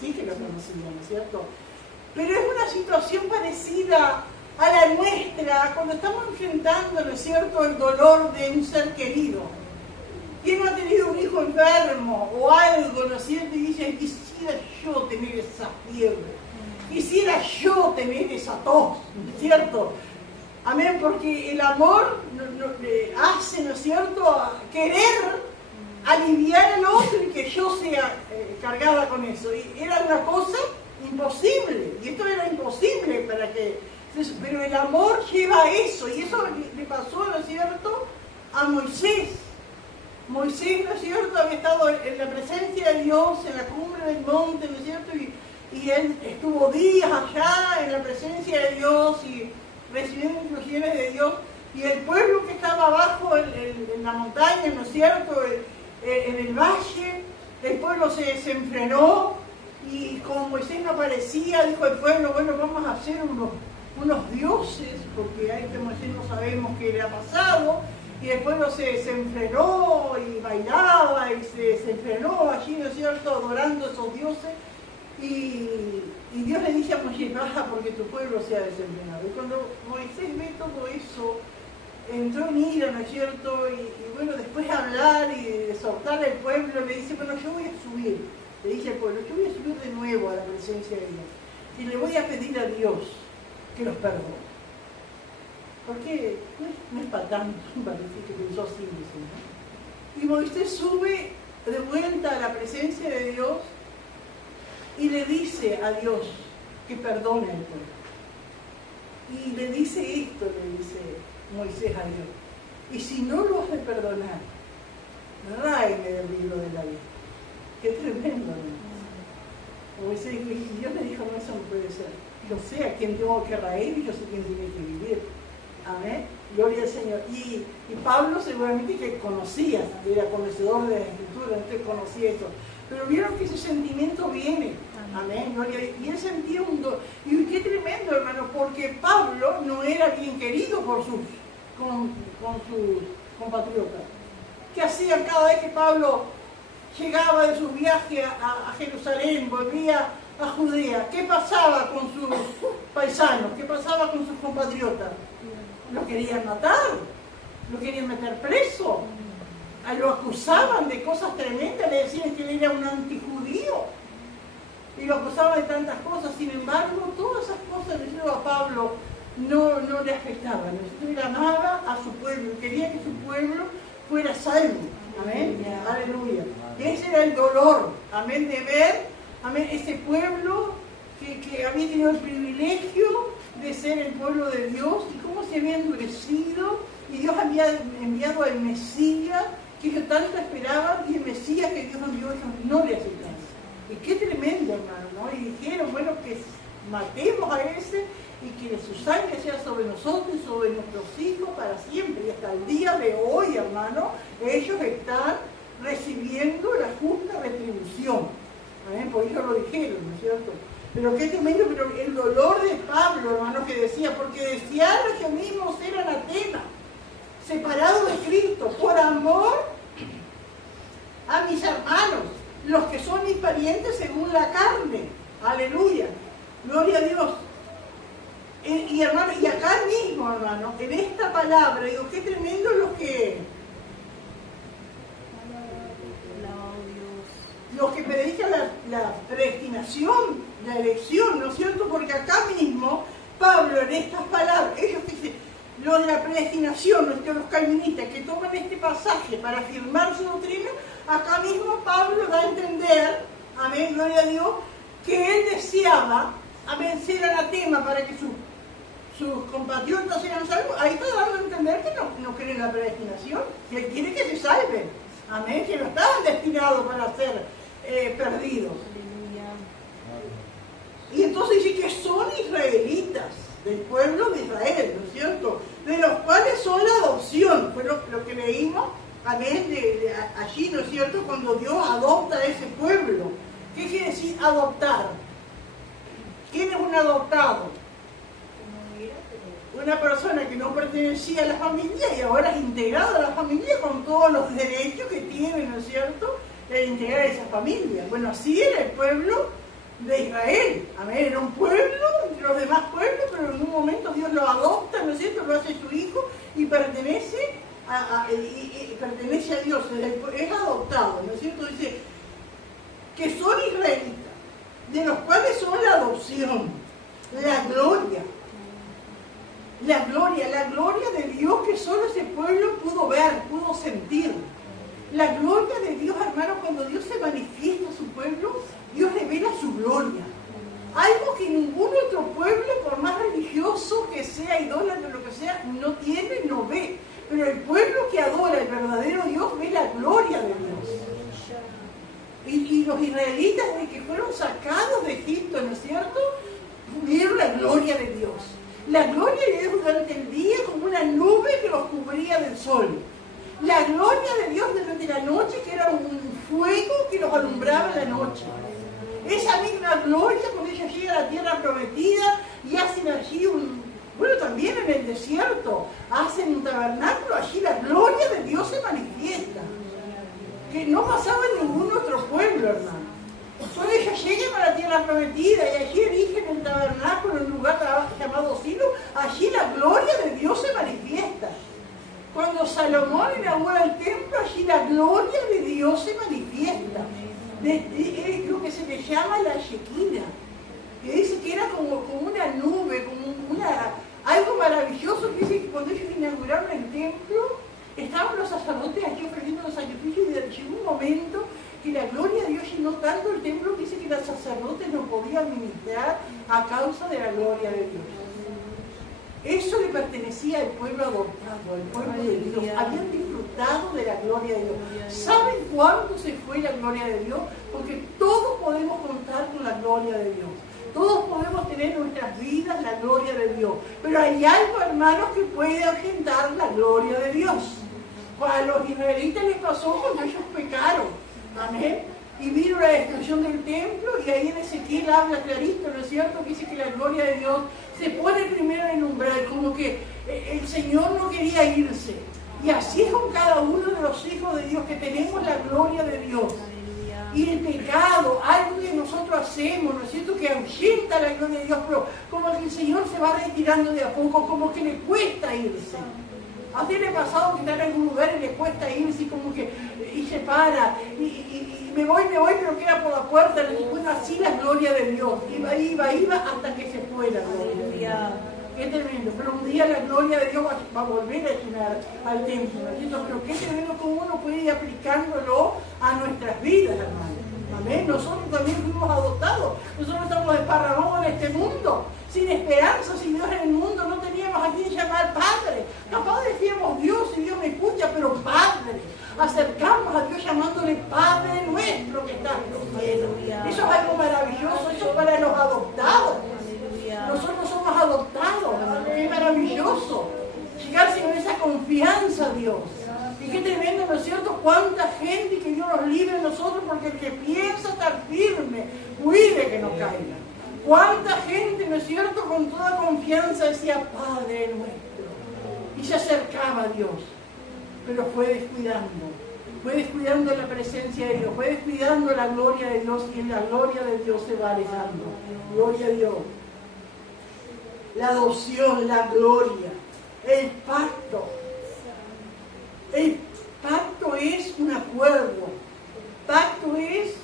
Sí que lo conocía, ¿no es cierto? Pero es una situación parecida a la nuestra, cuando estamos enfrentando, ¿no es cierto?, el dolor de un ser querido. ¿Quién no ha tenido un hijo enfermo o algo, ¿no es cierto? Y dice, quisiera yo tener esa fiebre, quisiera yo tener esa tos, ¿no es cierto? Amén, porque el amor hace, ¿no es cierto?, querer aliviar al otro y que yo sea cargada con eso. Y era una cosa imposible, y esto era imposible para que... Pero el amor lleva a eso, y eso le pasó, ¿no es cierto?, a Moisés. Moisés, ¿no es cierto?, había estado en la presencia de Dios, en la cumbre del monte, ¿no es cierto?, y él estuvo días allá en la presencia de Dios y recibiendo instrucciones de Dios, y el pueblo que estaba abajo en la montaña, ¿no es cierto?, en el valle, el pueblo se enfrenó, y como Moisés no aparecía, dijo el pueblo, bueno, vamos a hacer unos dioses, porque a este Moisés no sabemos qué le ha pasado, y el pueblo se enfrenó y bailaba y se enfrenó allí, ¿no es cierto?, adorando a esos dioses, y Dios le dice a Moisés, baja porque tu pueblo se ha desenfrenado. Y cuando Moisés ve todo eso, entró en ira, ¿no es cierto?, y bueno, después de hablar y de exhortar al pueblo, le dice, bueno, yo voy a subir, le dice al pueblo, yo voy a subir de nuevo a la presencia de Dios, y le voy a pedir a Dios que los perdone. Porque no es para tanto, parece que pensó así mismo, ¿no? Y Moisés sube de vuelta a la presencia de Dios y le dice a Dios que perdone al pueblo. Y le dice esto, le dice Moisés a Dios, y si no lo has de perdonar, ráeme del libro de la vida. Qué tremendo, ¿no? Moisés, y Dios le dijo, no, eso no puede ser. Yo sé a quién tengo que raer y yo sé quién tiene que vivir. Amén. Gloria al Señor. Y Pablo seguramente que conocía, era conocedor de la Escritura, entonces conocía eso. Pero vieron que ese sentimiento viene. Amén. Gloria. Y él sentía un dolor. Y qué tremendo, hermano, porque Pablo no era bien querido por sus compatriotas. ¿Qué hacían cada vez que Pablo llegaba de su viaje a Jerusalén, volvía a Judea? ¿Qué pasaba con sus paisanos? ¿Qué pasaba con sus compatriotas? Lo querían matar, lo querían meter preso, lo acusaban de cosas tremendas, le decían que él era un antijudío y lo acusaban de tantas cosas. Sin embargo, todas esas cosas le dijeron a Pablo no le afectaban. Él amaba a su pueblo, quería que su pueblo fuera salvo. Amén. Aleluya. Y ese era el dolor, amén, de ver, amén, ese pueblo que había tenido el privilegio de ser el pueblo de Dios, y cómo se había endurecido, y Dios había enviado al Mesías que ellos tanto esperaban, y el Mesías que Dios envió ellos no le aceptaron. Y qué tremendo, hermano, ¿no? Y dijeron, bueno, que matemos a ese y que su sangre sea sobre nosotros y sobre nuestros hijos para siempre. Y hasta el día de hoy, hermano, ellos están recibiendo la justa retribución. ¿Amén? Por eso lo dijeron, ¿no es cierto? Pero qué tremendo, pero el dolor de Pablo, hermano, que decía, porque deseara yo mismo ser anatema, separado de Cristo, por amor a mis hermanos, los que son mis parientes según la carne. Aleluya, gloria a Dios. Y hermano, y acá mismo, hermano, en esta palabra, digo, qué tremendo lo que predica la predestinación, la elección, ¿no es cierto? Porque acá mismo, Pablo, en estas palabras, ellos dicen, lo de la predestinación, los calvinistas que toman este pasaje para afirmar su doctrina, acá mismo Pablo da a entender, amén, gloria a Dios, que él deseaba, amén, ser anatema para que sus compatriotas sean salvos. Ahí está dando a entender que no creen en la predestinación, que él quiere que se salven. Amén, que no estaban destinados para ser perdidos. Y entonces dice que son israelitas, del pueblo de Israel, ¿no es cierto? De los cuales son la adopción, fue lo que leímos, amén, allí, ¿no es cierto? Cuando Dios adopta a ese pueblo. ¿Qué quiere decir adoptar? ¿Quién es un adoptado? Una persona que no pertenecía a la familia y ahora es integrada a la familia con todos los derechos que tiene, ¿no es cierto?, de integrar a esa familia. Bueno, así era el pueblo de Israel. Amén, era un pueblo entre los demás pueblos, pero en un momento Dios lo adopta, ¿no es cierto?, lo hace su hijo y pertenece a Dios, es adoptado, ¿no es cierto? Dice que son israelitas, de los cuales son la adopción, la gloria de Dios que solo ese pueblo pudo ver, pudo sentir. La gloria de Dios, hermano, cuando Dios se manifiesta a su pueblo, Dios revela su gloria. Algo que ningún otro pueblo, por más religioso que sea, idólatra, lo que sea, no tiene, no ve. Pero el pueblo que adora al verdadero Dios ve la gloria de Dios. Y los israelitas, desde que fueron sacados de Egipto, ¿no es cierto?, vieron la gloria de Dios. La gloria de Dios durante el día como una nube que los cubría del sol. La gloria de Dios durante la noche, que era un fuego que los alumbraba en la noche. Esa misma gloria, cuando ellos llegan a la tierra prometida y hacen allí también en el desierto, hacen un tabernáculo, allí la gloria de Dios se manifiesta. Que no pasaba en ningún otro pueblo, hermano. Cuando ellos llegan a la tierra prometida y allí erigen el tabernáculo en un lugar llamado Silo, allí la gloria de Dios se manifiesta. Cuando Salomón inaugura el templo, allí la gloria de Dios se manifiesta. Es lo que se le llama la Shekinah, que dice que era como una nube, algo maravilloso, que dice que cuando ellos inauguraron el templo, estaban los sacerdotes allí ofreciendo los sacrificios y llegó un momento que la gloria de Dios llenó tanto el templo que dice que los sacerdotes no podían ministrar a causa de la gloria de Dios. Eso le pertenecía al pueblo adoptado, al pueblo de Dios. Habían disfrutado de la gloria de Dios. ¿Saben cuándo se fue la gloria de Dios? Porque todos podemos contar con la gloria de Dios. Todos podemos tener en nuestras vidas la gloria de Dios. Pero hay algo, hermanos, que puede ahuyentar la gloria de Dios. A los israelitas les pasó cuando ellos pecaron. Amén. Y vino la destrucción del templo, y ahí en Ezequiel habla clarito, ¿no es cierto?, que dice que la gloria de Dios se pone primero en el umbral, como que el Señor no quería irse. Y así es con cada uno de los hijos de Dios, que tenemos la gloria de Dios. Y el pecado, algo que nosotros hacemos, ¿no es cierto?, que ahuyenta la gloria de Dios, pero como que el Señor se va retirando de a poco, como que le cuesta irse. ¿A usted le ha pasado que está en algún lugar y le cuesta irse y se para y me voy, pero queda por la puerta? Bueno, así la gloria de Dios. Iba hasta que se fue la gloria. Qué tremendo. Pero un día la gloria de Dios va a volver a llenar al templo. Pero qué tremendo cómo uno puede ir aplicándolo a nuestras vidas, hermano. Amén. Nosotros también fuimos adoptados. Nosotros estamos desparramados en este mundo, sin esperanza, sin Dios en el mundo. No teníamos a quien llamar Padre. Capaz decíamos Dios, y Dios me escucha, pero Padre. Acercamos a Dios llamándole Padre nuestro que está en los cielos. Eso es algo maravilloso. Eso es para los adoptados. Nosotros somos adoptados. Qué maravilloso. Llegarse con esa confianza a Dios. Y qué tremendo, ¿no es cierto? Cuánta gente, que Dios nos libre a nosotros, porque el que piensa estar firme, cuide que no caiga. Cuánta gente, ¿no es cierto?, con toda confianza decía Padre nuestro, y se acercaba a Dios, pero fue descuidando la presencia de Dios, fue descuidando la gloria de Dios, y en la gloria de Dios se va alejando. Gloria a Dios. La adopción, la gloria, el pacto. El pacto es un acuerdo. Pacto es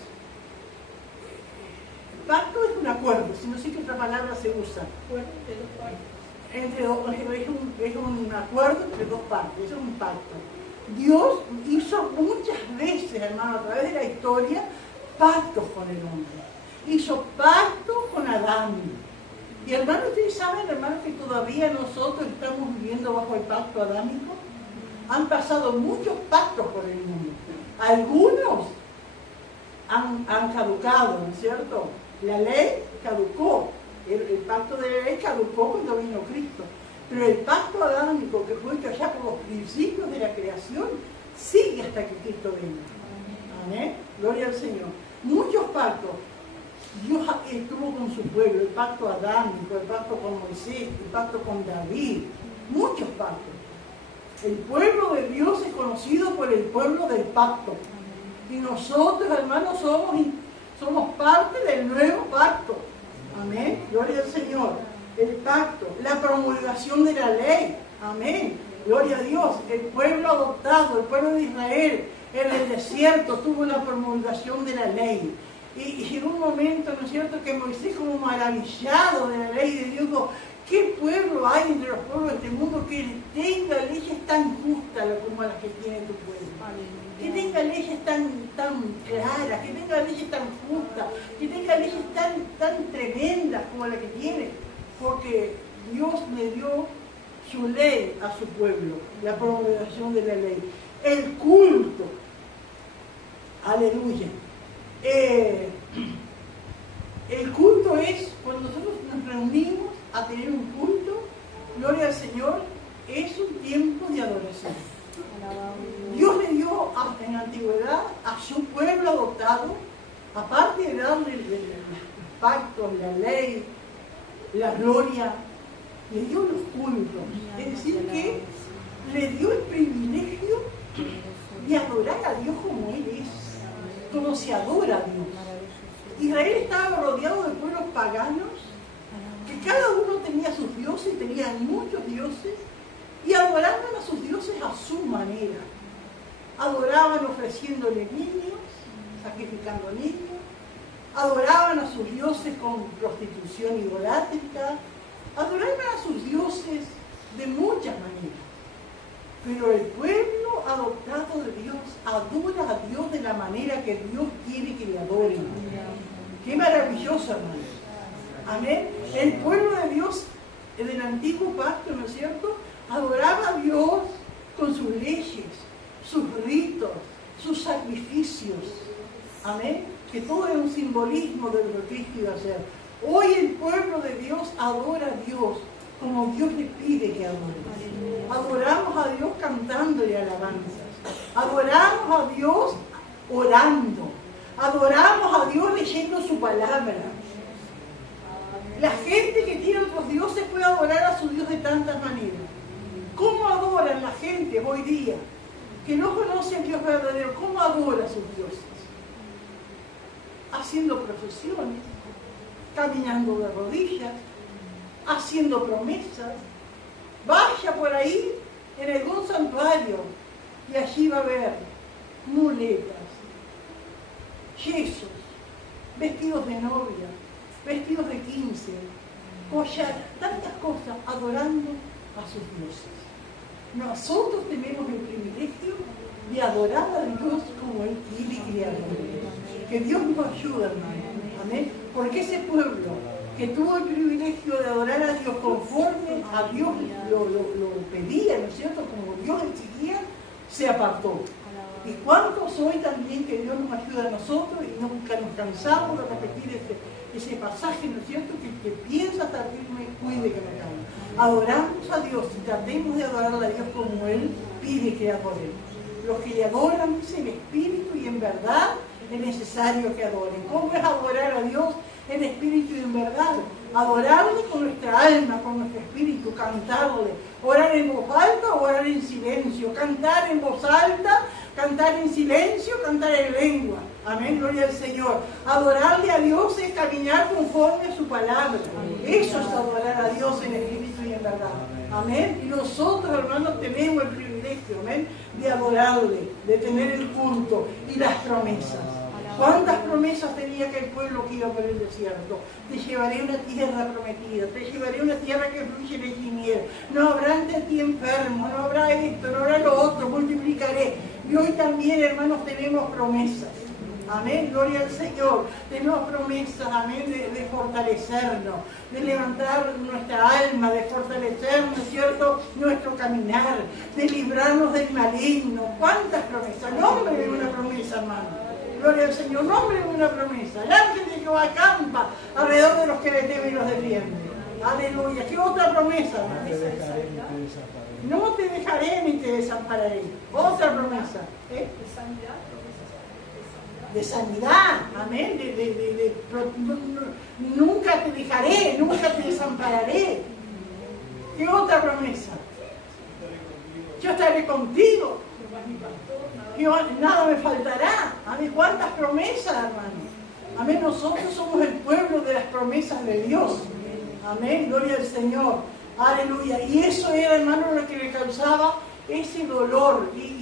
un acuerdo, si no sé qué otra palabra se usa. Es un acuerdo entre dos partes, es un pacto. Dios hizo muchas veces, hermano, a través de la historia, pactos con el hombre. Hizo pactos con Adán. Y hermanos, ustedes saben, hermanos, que todavía nosotros estamos viviendo bajo el pacto adámico. Han pasado muchos pactos por el mundo. Algunos han caducado, ¿no es cierto? La ley caducó, el pacto de la ley caducó cuando vino Cristo. Pero el pacto adámico que fue hecho allá por los principios de la creación sigue hasta que Cristo venga. Amén. Gloria al Señor. Muchos pactos Dios estuvo con su pueblo, el pacto adámico, el pacto con Moisés, el pacto con David, muchos pactos. El pueblo de Dios es conocido por el pueblo del pacto. Y nosotros, hermanos, somos parte del nuevo pacto. Amén. Gloria al Señor. El pacto, la promulgación de la ley. Amén. Gloria a Dios. El pueblo adoptado, el pueblo de Israel, en el desierto tuvo la promulgación de la ley. Y en un momento, ¿no es cierto?, que Moisés, como maravillado de la ley de Dios, dijo: ¿qué pueblo hay entre los pueblos de este mundo que tenga leyes tan justas como las que tiene tu pueblo? Que tenga leyes tan claras, que tenga leyes tan justas, que tenga leyes tan tremendas como la que tiene. Porque Dios le dio su ley a su pueblo, la promulgación de la ley. El culto, aleluya. El culto es cuando nosotros nos reunimos a tener un culto, gloria al Señor, es un tiempo de adoración. Dios le dio en la antigüedad a su pueblo adoptado, aparte de darle el pacto, la ley, la gloria, le dio los cultos. Es decir, que le dio el privilegio de adorar a Dios como Él es, como se adora a Dios. Israel estaba rodeado de pueblos paganos, que cada uno tenía sus dioses, tenían muchos dioses, y adoraban a sus dioses a su manera. Adoraban ofreciéndole niños, sacrificando niños, adoraban a sus dioses con prostitución idolátrica, adoraban a sus dioses de muchas maneras. Pero el pueblo adoptado de Dios adora a Dios de la manera que Dios quiere que le adoren. Qué maravilloso, hermano. Amén. El pueblo de Dios del antiguo pacto, ¿no es cierto?, adoraba a Dios con sus leyes, sus ritos, sus sacrificios. Amén. Que todo era un simbolismo de lo que Cristo iba a hacer. Hoy el pueblo de Dios adora a Dios como Dios le pide que adore. Adoramos a Dios cantándole alabanzas. Adoramos a Dios orando. Adoramos a Dios leyendo su palabra. La gente que tiene otros dioses puede adorar a su Dios de tantas maneras. ¿Cómo adoran la gente hoy día que no conoce a Dios verdadero? ¿Cómo adora a sus dioses? Haciendo procesiones, caminando de rodillas, haciendo promesas. Vaya por ahí en algún santuario y allí va a ver muletas, yesos, vestidos de novia, vestidos de 15, collares, tantas cosas, adorando a sus dioses. Nosotros tenemos el privilegio de adorar a Dios como Él quiere que le adoremos. Que Dios nos ayude, hermano. Amén. Porque ese pueblo que tuvo el privilegio de adorar a Dios conforme a Dios lo pedía, ¿no es cierto?, como Dios exigía, se apartó. Y cuántos hoy también que Dios nos ayuda a nosotros y nunca nos cansamos de repetir ese pasaje, ¿no es cierto?, que el que piensa estar firme, cuide que no caiga. Adoramos a Dios y tratemos de adorar a Dios como Él pide que adoremos. Los que le adoran, dice, en espíritu y en verdad, es necesario que adoren. ¿Cómo es adorar a Dios en espíritu y en verdad? Adorarle con nuestra alma, con nuestro espíritu, cantarle. Orar en voz alta o orar en silencio. Cantar en voz alta, cantar en silencio, cantar en lengua. Amén, gloria al Señor. Adorarle a Dios es caminar conforme a su palabra. Eso es adorar a Dios en espíritu y en verdad. Amén. Y nosotros, hermanos, tenemos el privilegio, amén, de adorarle, de tener el culto y las promesas. ¿Cuántas promesas tenía aquel pueblo que iba por el desierto? Te llevaré a una tierra prometida, te llevaré a una tierra que fluye leche y miel. No habrá ante ti enfermo, no habrá esto, no habrá lo otro, multiplicaré. Y hoy también, hermanos, tenemos promesas. Amén, gloria al Señor. Tenemos promesas, amén, de fortalecernos, de levantar nuestra alma, de fortalecer, ¿no es cierto?, nuestro caminar, de librarnos del maligno. ¿Cuántas promesas? Nombre de una promesa, hermano. Gloria al Señor, nombre de una promesa. El ángel de Jehová acampa alrededor de los que le temen y los defiende. Aleluya. ¿Qué otra promesa, hermano? No te dejaré ni te desampararé. Otra promesa. De sanidad, amén. Nunca te dejaré, nunca te desampararé. ¿Qué otra promesa? Yo estaré contigo. Nada me faltará. Amén. ¿Cuántas promesas, hermano? Amén. Nosotros somos el pueblo de las promesas de Dios. Amén. Gloria al Señor. Aleluya. Y eso era, hermano, lo que le causaba ese dolor. Y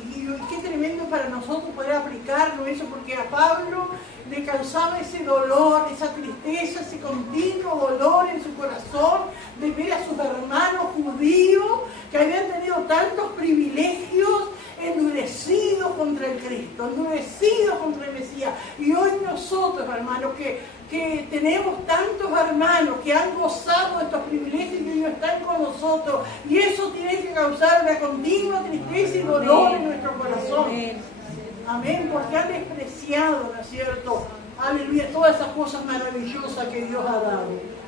qué tremendo para nosotros poder aplicarlo eso, porque a Pablo le causaba ese dolor, esa tristeza, ese continuo dolor en su corazón de ver a sus hermanos judíos que habían tenido tantos privilegios, endurecidos contra el Cristo, endurecidos contra el Mesías. Y hoy nosotros, hermanos, que tenemos tantos hermanos que han gozado de estos privilegios y ellos están con nosotros, y eso tiene que causar una continua tristeza y dolor en nuestro corazón. Amén, porque han despreciado, ¿no es cierto? Aleluya, todas esas cosas maravillosas que Dios ha dado.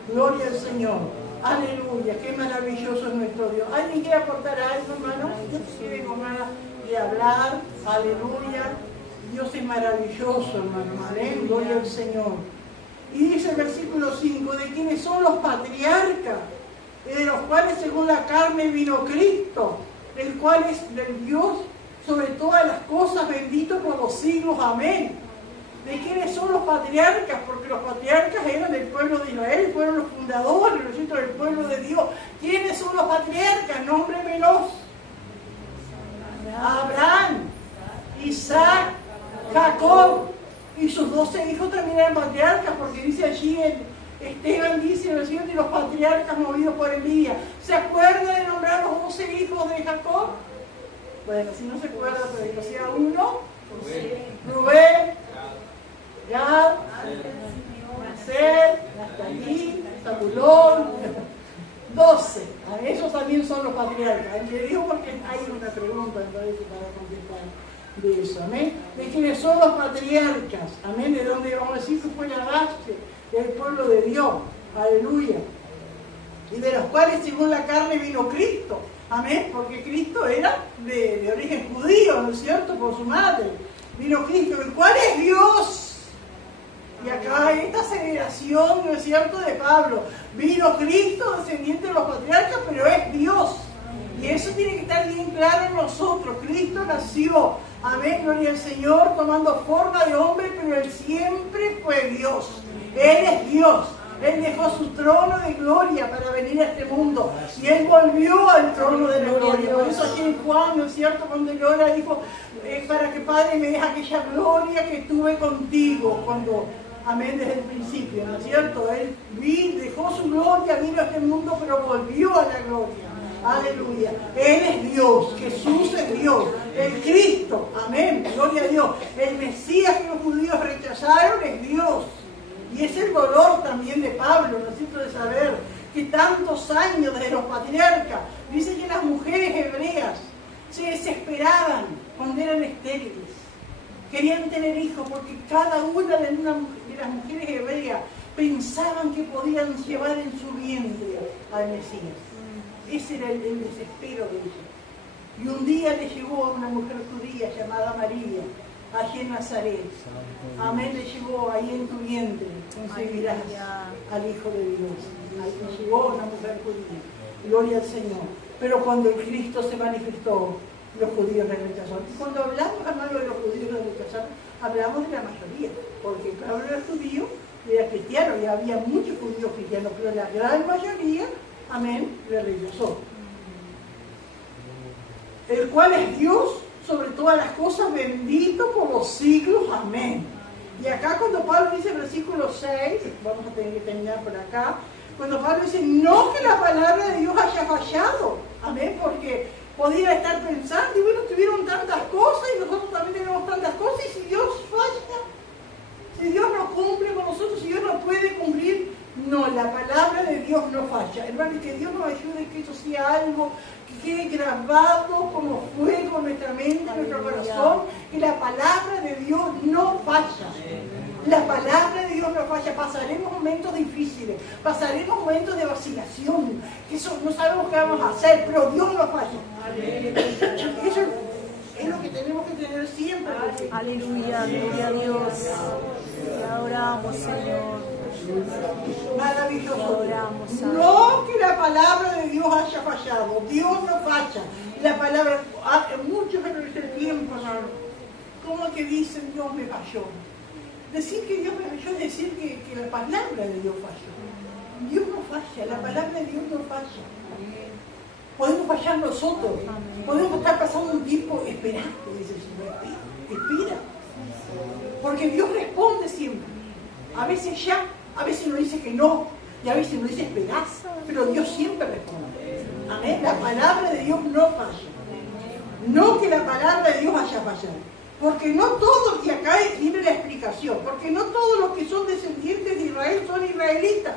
Gloria al Señor. Aleluya, qué maravilloso es nuestro Dios. ¿Alguien quiere aportar algo, hermano? ¿Quiere con ganas de hablar? Aleluya. Dios es maravilloso, hermano. Amén, gloria al Señor. Y dice el versículo 5, de quienes son los patriarcas, de los cuales según la carne vino Cristo, el cual es del Dios sobre todas las cosas, bendito por los siglos. Amén. ¿De quiénes son los patriarcas? Porque los patriarcas eran del pueblo de Israel, fueron los fundadores, ¿no es cierto?, del pueblo de Dios. ¿Quiénes son los patriarcas? Nómbremelos. Abraham, Isaac, Jacob, y sus 12 hijos también eran patriarcas, porque dice allí en Esteban, dice, ¿no es cierto?, y los patriarcas movidos por envidia. ¿Se acuerda de nombrar los 12 hijos de Jacob? Bueno, si no se acuerda, pero que sea uno, Rubén, Gad, Aser, Naftalí, Zabulón, 12. Esos también son los patriarcas. Le digo porque hay una pregunta, entonces, para contestar de eso. Amén. De quienes son los patriarcas. Amén. De donde vamos a decir que fue la base del pueblo de Dios. Aleluya. Y de los cuales, según la carne, vino Cristo. Amén. Porque Cristo era de origen judío, ¿no es cierto? Por su madre. Vino Cristo, el cual es Dios. Y acá hay esta aceleración, ¿no es cierto?, de Pablo. Vino Cristo, descendiente de los patriarcas, pero es Dios. Y eso tiene que estar bien claro en nosotros. Cristo nació, amén, gloria al Señor, tomando forma de hombre, pero Él siempre fue Dios. Él es Dios. Él dejó su trono de gloria para venir a este mundo. Y Él volvió al trono de la gloria. Por eso aquí en Juan, ¿no es cierto?, cuando Él ora, dijo, para que Padre me deje aquella gloria que tuve contigo, cuando... Amén, desde el principio, ¿no es cierto? Él dejó su gloria, vino a este mundo, pero volvió a la gloria. Aleluya. Él es Dios, Jesús es Dios, el Cristo, amén, gloria a Dios. El Mesías que los judíos rechazaron es Dios. Y es el dolor también de Pablo, ¿no es cierto?, de saber que tantos años desde los patriarcas, dice que las mujeres hebreas se desesperaban cuando eran estériles. Querían tener hijos porque cada una de las mujeres hebreas pensaban que podían llevar en su vientre al Mesías. Ese era el desespero de ellos. Y un día le llegó a una mujer judía llamada María, allí en Nazaret. Amén, le llegó, ahí en tu vientre concebirás al Hijo de Dios. Ahí le llegó una mujer judía. Gloria al Señor. Pero cuando el Cristo se manifestó, los judíos le rechazaron. Y cuando hablamos, hermano, de los judíos le rechazaron, hablamos de la mayoría, porque Pablo era judío, era cristiano, y había muchos judíos cristianos, pero la gran mayoría, amén, le rechazó. El cual es Dios sobre todas las cosas, bendito por los siglos, amén. Y acá cuando Pablo dice en el versículo 6, vamos a tener que terminar por acá, cuando Pablo dice, no que la palabra de Dios haya fallado, amén, porque podía estar pensando, y bueno, tuvieron tantas cosas y nosotros también tenemos tantas cosas, y si Dios falla, falla. Hermano, que Dios nos ayude que eso sea algo que quede grabado como fuego en nuestra mente, en nuestro corazón, que la palabra de Dios no falla. La palabra de Dios no falla. Pasaremos momentos difíciles, pasaremos momentos de vacilación, que eso no sabemos qué vamos a hacer, pero Dios no falla. Eso es lo que tenemos que tener siempre. Aleluya, gloria a Dios. Te adoramos, Señor. Maravilloso. Oramos, Señor. No que la palabra de Dios haya fallado. Dios no falla. La palabra, muchos en nuestro tiempo, hermano, como que dicen Dios me falló. Decir que Dios me falló es decir que la palabra de Dios falló. Dios no falla, la palabra de Dios no falla. Podemos fallar nosotros. Podemos estar pasando un tiempo esperando, dice el Señor. Espera. Porque Dios responde siempre. A veces ya, a veces nos dice que no, y a veces nos dice esperar, pero Dios siempre responde. Amén. La palabra de Dios no falla. No que la palabra de Dios haya fallado. Porque no todos, y acá viene la explicación, porque no todos los que son descendientes de Israel son israelitas.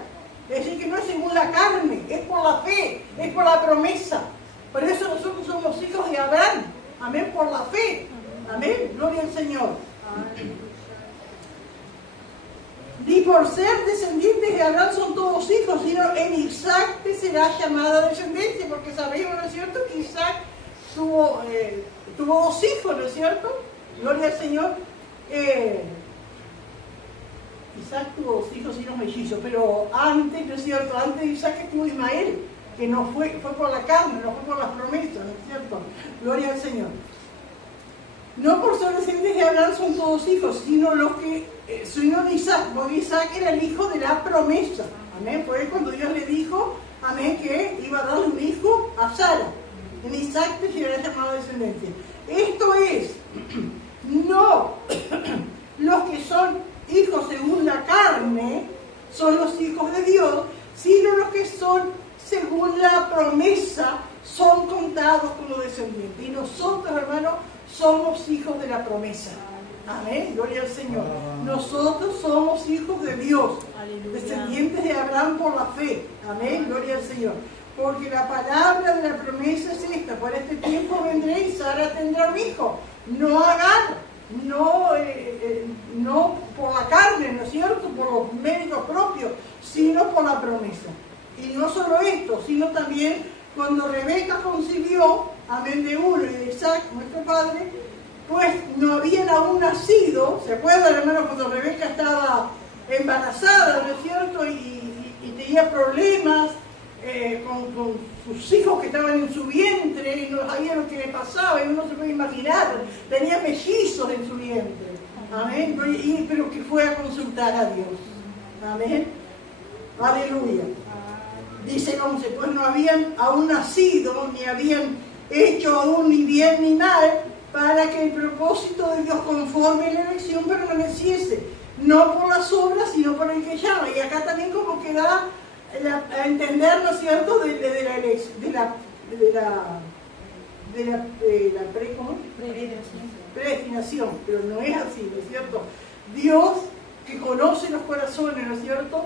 Es decir, que no es según la carne, es por la fe, es por la promesa. Por eso nosotros somos hijos de Abraham. Amén, por la fe. Amén, gloria al Señor. Ni por ser descendientes de Abraham son todos hijos, sino en Isaac te será llamada descendencia, porque sabemos, ¿no es cierto?, que Isaac tuvo 2 hijos, ¿no es cierto? Gloria al Señor. Isaac tuvo 2 hijos y unos mellizos, pero antes, ¿no es cierto?, antes de Isaac estuvo Ismael, que no fue por la carne, no fue por las promesas, ¿no es cierto? Gloria al Señor. No por ser descendientes de Abraham son todos hijos, sino los que, sino Isaac, porque Isaac era el hijo de la promesa. Amén. Fue cuando Dios le dijo, amén, que iba a darle un hijo a Sara. En Isaac te será llamado descendencia. Esto es, no los que son hijos según la carne son los hijos de Dios, sino los que son según la promesa son contados como descendientes. Y nosotros, hermanos, somos hijos de la promesa. Amén, gloria al Señor. Nosotros somos hijos de Dios, descendientes de Abraham por la fe. Amén, gloria al Señor. Porque la palabra de la promesa es esta: por este tiempo vendré y Sara tendrá un hijo. No Agar, no por la carne, ¿no es cierto?, por los méritos propios, sino por la promesa. Y no solo esto, sino también cuando Rebeca concibió, amén, de uno y de Isaac, nuestro padre, pues no habían aún nacido. ¿Se acuerdan, hermano, cuando Rebeca estaba embarazada, ¿no es cierto?, y tenía problemas con sus hijos que estaban en su vientre y no sabía lo que le pasaba, y uno se puede imaginar, tenía mellizos en su vientre, amén, pero que fue a consultar a Dios, amén, aleluya. Dice el 11, pues no habían aún nacido, ni habían hecho aún ni bien ni mal, para que el propósito de Dios conforme a la elección permaneciese, no por las obras, sino por el que llama. Y acá también como que da a entender, ¿no es cierto?, predestinación, pero no es así, ¿no es cierto? Dios, que conoce los corazones, ¿no es cierto?,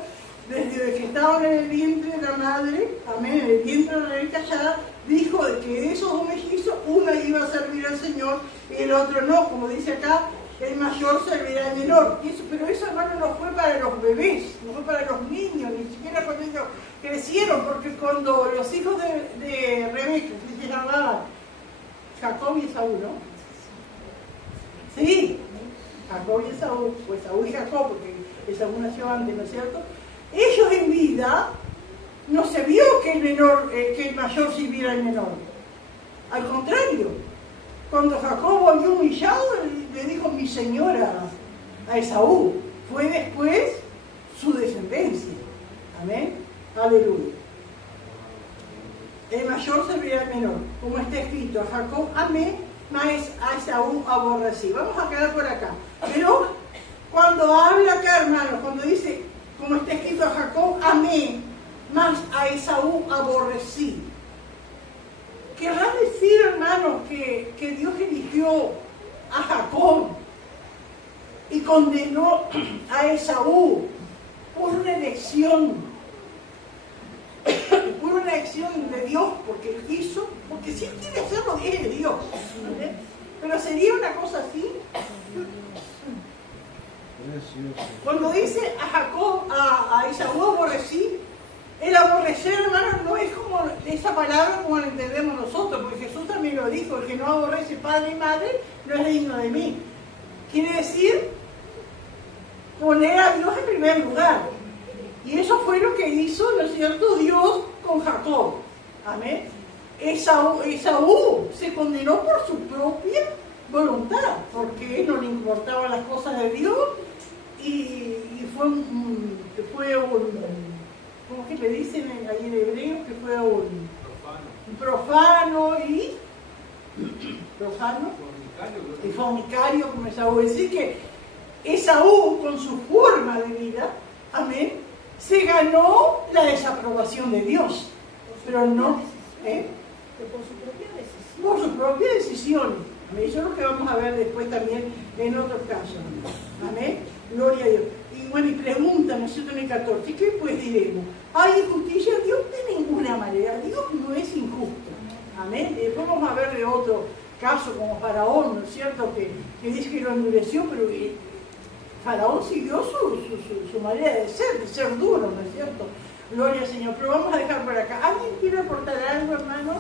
desde que estaban en el vientre de la madre, amén, en el vientre de la Rebeca, ya dijo que de esos 2 mellizos, uno iba a servir al Señor y el otro no, como dice acá, el mayor servirá al menor. Pero eso, hermano, no fue para los bebés, no fue para los niños, ni siquiera cuando ellos crecieron, porque cuando los hijos de Rebeca, que se llamaban Jacob y Esaú, ¿no? Sí, Jacob y Esaú, pues Esaú y Jacob, porque Esaú nació antes, ¿no es cierto? Ellos en vida no se vio que el mayor sirviera al menor. Al contrario, cuando Jacob volvió humillado, le dijo mi señora a Esaú. Fue después su descendencia. Amén. Aleluya. El mayor servirá al menor, como está escrito: a Jacob amé, mas a Esaú aborrecí. Vamos a quedar por acá. Pero cuando habla acá, hermanos, cuando dice, como está escrito, a Jacob amé, mas a Esaú aborrecí, querrá decir, hermanos, que Dios eligió a Jacob y condenó a Esaú por una elección una acción de Dios porque Él quiso, porque si Él quiere hacerlo, Él es Dios. ¿Entendés? Pero sería una cosa así. Cuando dice a Jacob, a Esaú aborrecí, el aborrecer, hermano, no es como esa palabra como la entendemos nosotros, porque Jesús también lo dijo: el que no aborrece padre y madre no es digno de mí. Quiere decir poner a Dios en primer lugar. Y eso fue lo que hizo, ¿no es cierto?, Dios con Jacob. Amén. Esaú se condenó por su propia voluntad, porque no le importaban las cosas de Dios y fue un ¿cómo que le dicen ahí en hebreo? Que fue un profano y fornicario como Esaú. Es decir, que Esaú, con su forma de vida, amén, se ganó la desaprobación de Dios, pero no, por su propia decisión. Amén. Eso es lo que vamos a ver después también en otros casos. Amén. Gloria a Dios. Y bueno, y pregunta, ¿no es cierto?, en el 14, ¿qué pues diremos? ¿Hay injusticia? Dios de ninguna manera. Dios no es injusto. Amén. Y después vamos a ver de otro caso como Faraón, ¿no es cierto?, que dice que lo endureció, pero Faraón siguió su manera de ser duro, ¿no es cierto? Gloria al Señor. Pero vamos a dejar por acá. ¿Alguien quiere aportar algo, hermano?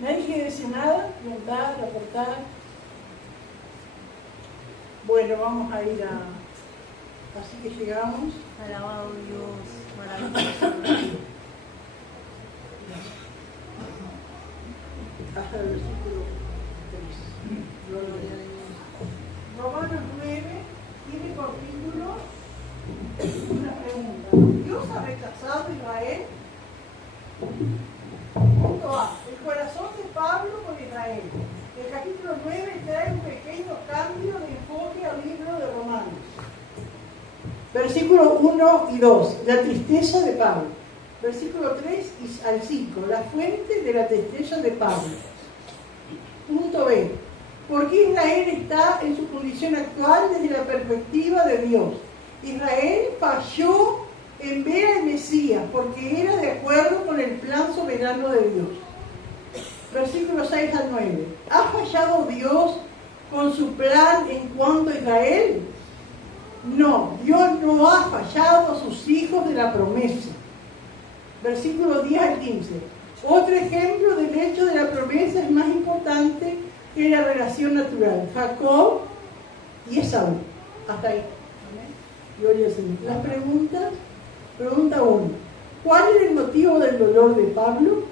¿Nadie quiere decir nada? ¿Preguntar? ¿Aportar? Bueno, vamos a ir a... Así que llegamos. Alabado Dios, maravilloso. Hasta el versículo 3. Gloria a Dios. Romanos 9 tiene por título una pregunta. ¿Dios ha rechazado a Israel? Punto A. El corazón de Pablo con Israel. El capítulo 9 trae un pequeño cambio de enfoque al libro de Romanos. Versículo 1 y 2. La tristeza de Pablo. Versículo 3 al 5. La fuente de la tristeza de Pablo. Punto B. ¿Por qué Israel está en su condición actual desde la perspectiva de Dios? Israel falló en ver al Mesías porque era de acuerdo con el plan soberano de Dios. Versículos 6 al 9. ¿Ha fallado Dios con su plan en cuanto a Israel? No, Dios no ha fallado a sus hijos de la promesa. Versículos 10 al 15. Otro ejemplo del hecho de la promesa es más importante que la relación natural. Jacob y Esaú. Hasta ahí. Gloria al Señor. Las preguntas. Pregunta 1. ¿Cuál era el motivo del dolor de Pablo?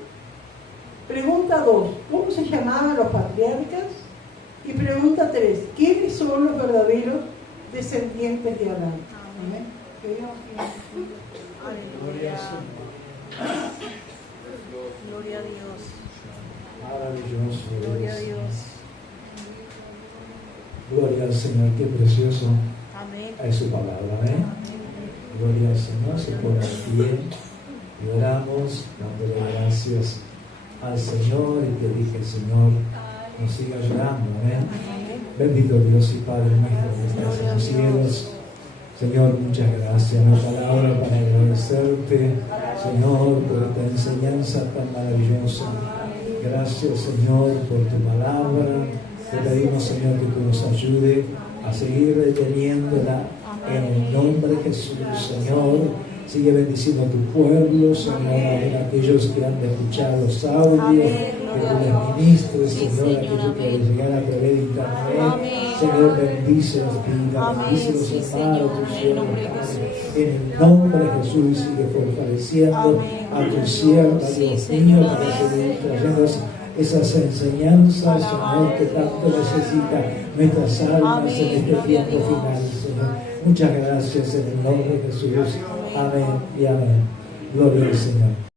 Pregunta 2. ¿Cómo se llamaban los patriarcas? Y pregunta 3. ¿Quiénes son los verdaderos descendientes de Adán? Amén. Aleluya. Gloria a Dios. Maravilloso. Gloria a Dios. Gloria al Señor, qué precioso Amén. es su palabra. Amén. Gloria al Señor, se pone de pie y oramos dándole gracias al Señor y que dije, Señor, nos siga ayudando. Amén. Bendito Dios y Padre nuestro que estás en los cielos. Señor, muchas gracias. La palabra para agradecerte, Señor, por esta enseñanza tan maravillosa. Gracias, Señor, por tu palabra. Te pedimos, Señor, que tú nos ayude a seguir reteniéndola en el nombre de Jesús, Señor. Sigue bendiciendo a tu pueblo, Señor, a aquellos que han de escuchar los audios, que tú les ministres, Señor, aquellos que les llegan a través de internet. Señor, bendice las vidas, bendice los hermanos, tus siervos, en el nombre de Jesús. Sigue fortaleciendo a tu sierva, Dios mío, para seguir trayendo esas enseñanzas, Señor, que tanto necesitan nuestras almas en este tiempo final, Señor. Muchas gracias en el nombre de Jesús. Amén y amén. Gloria al Señor.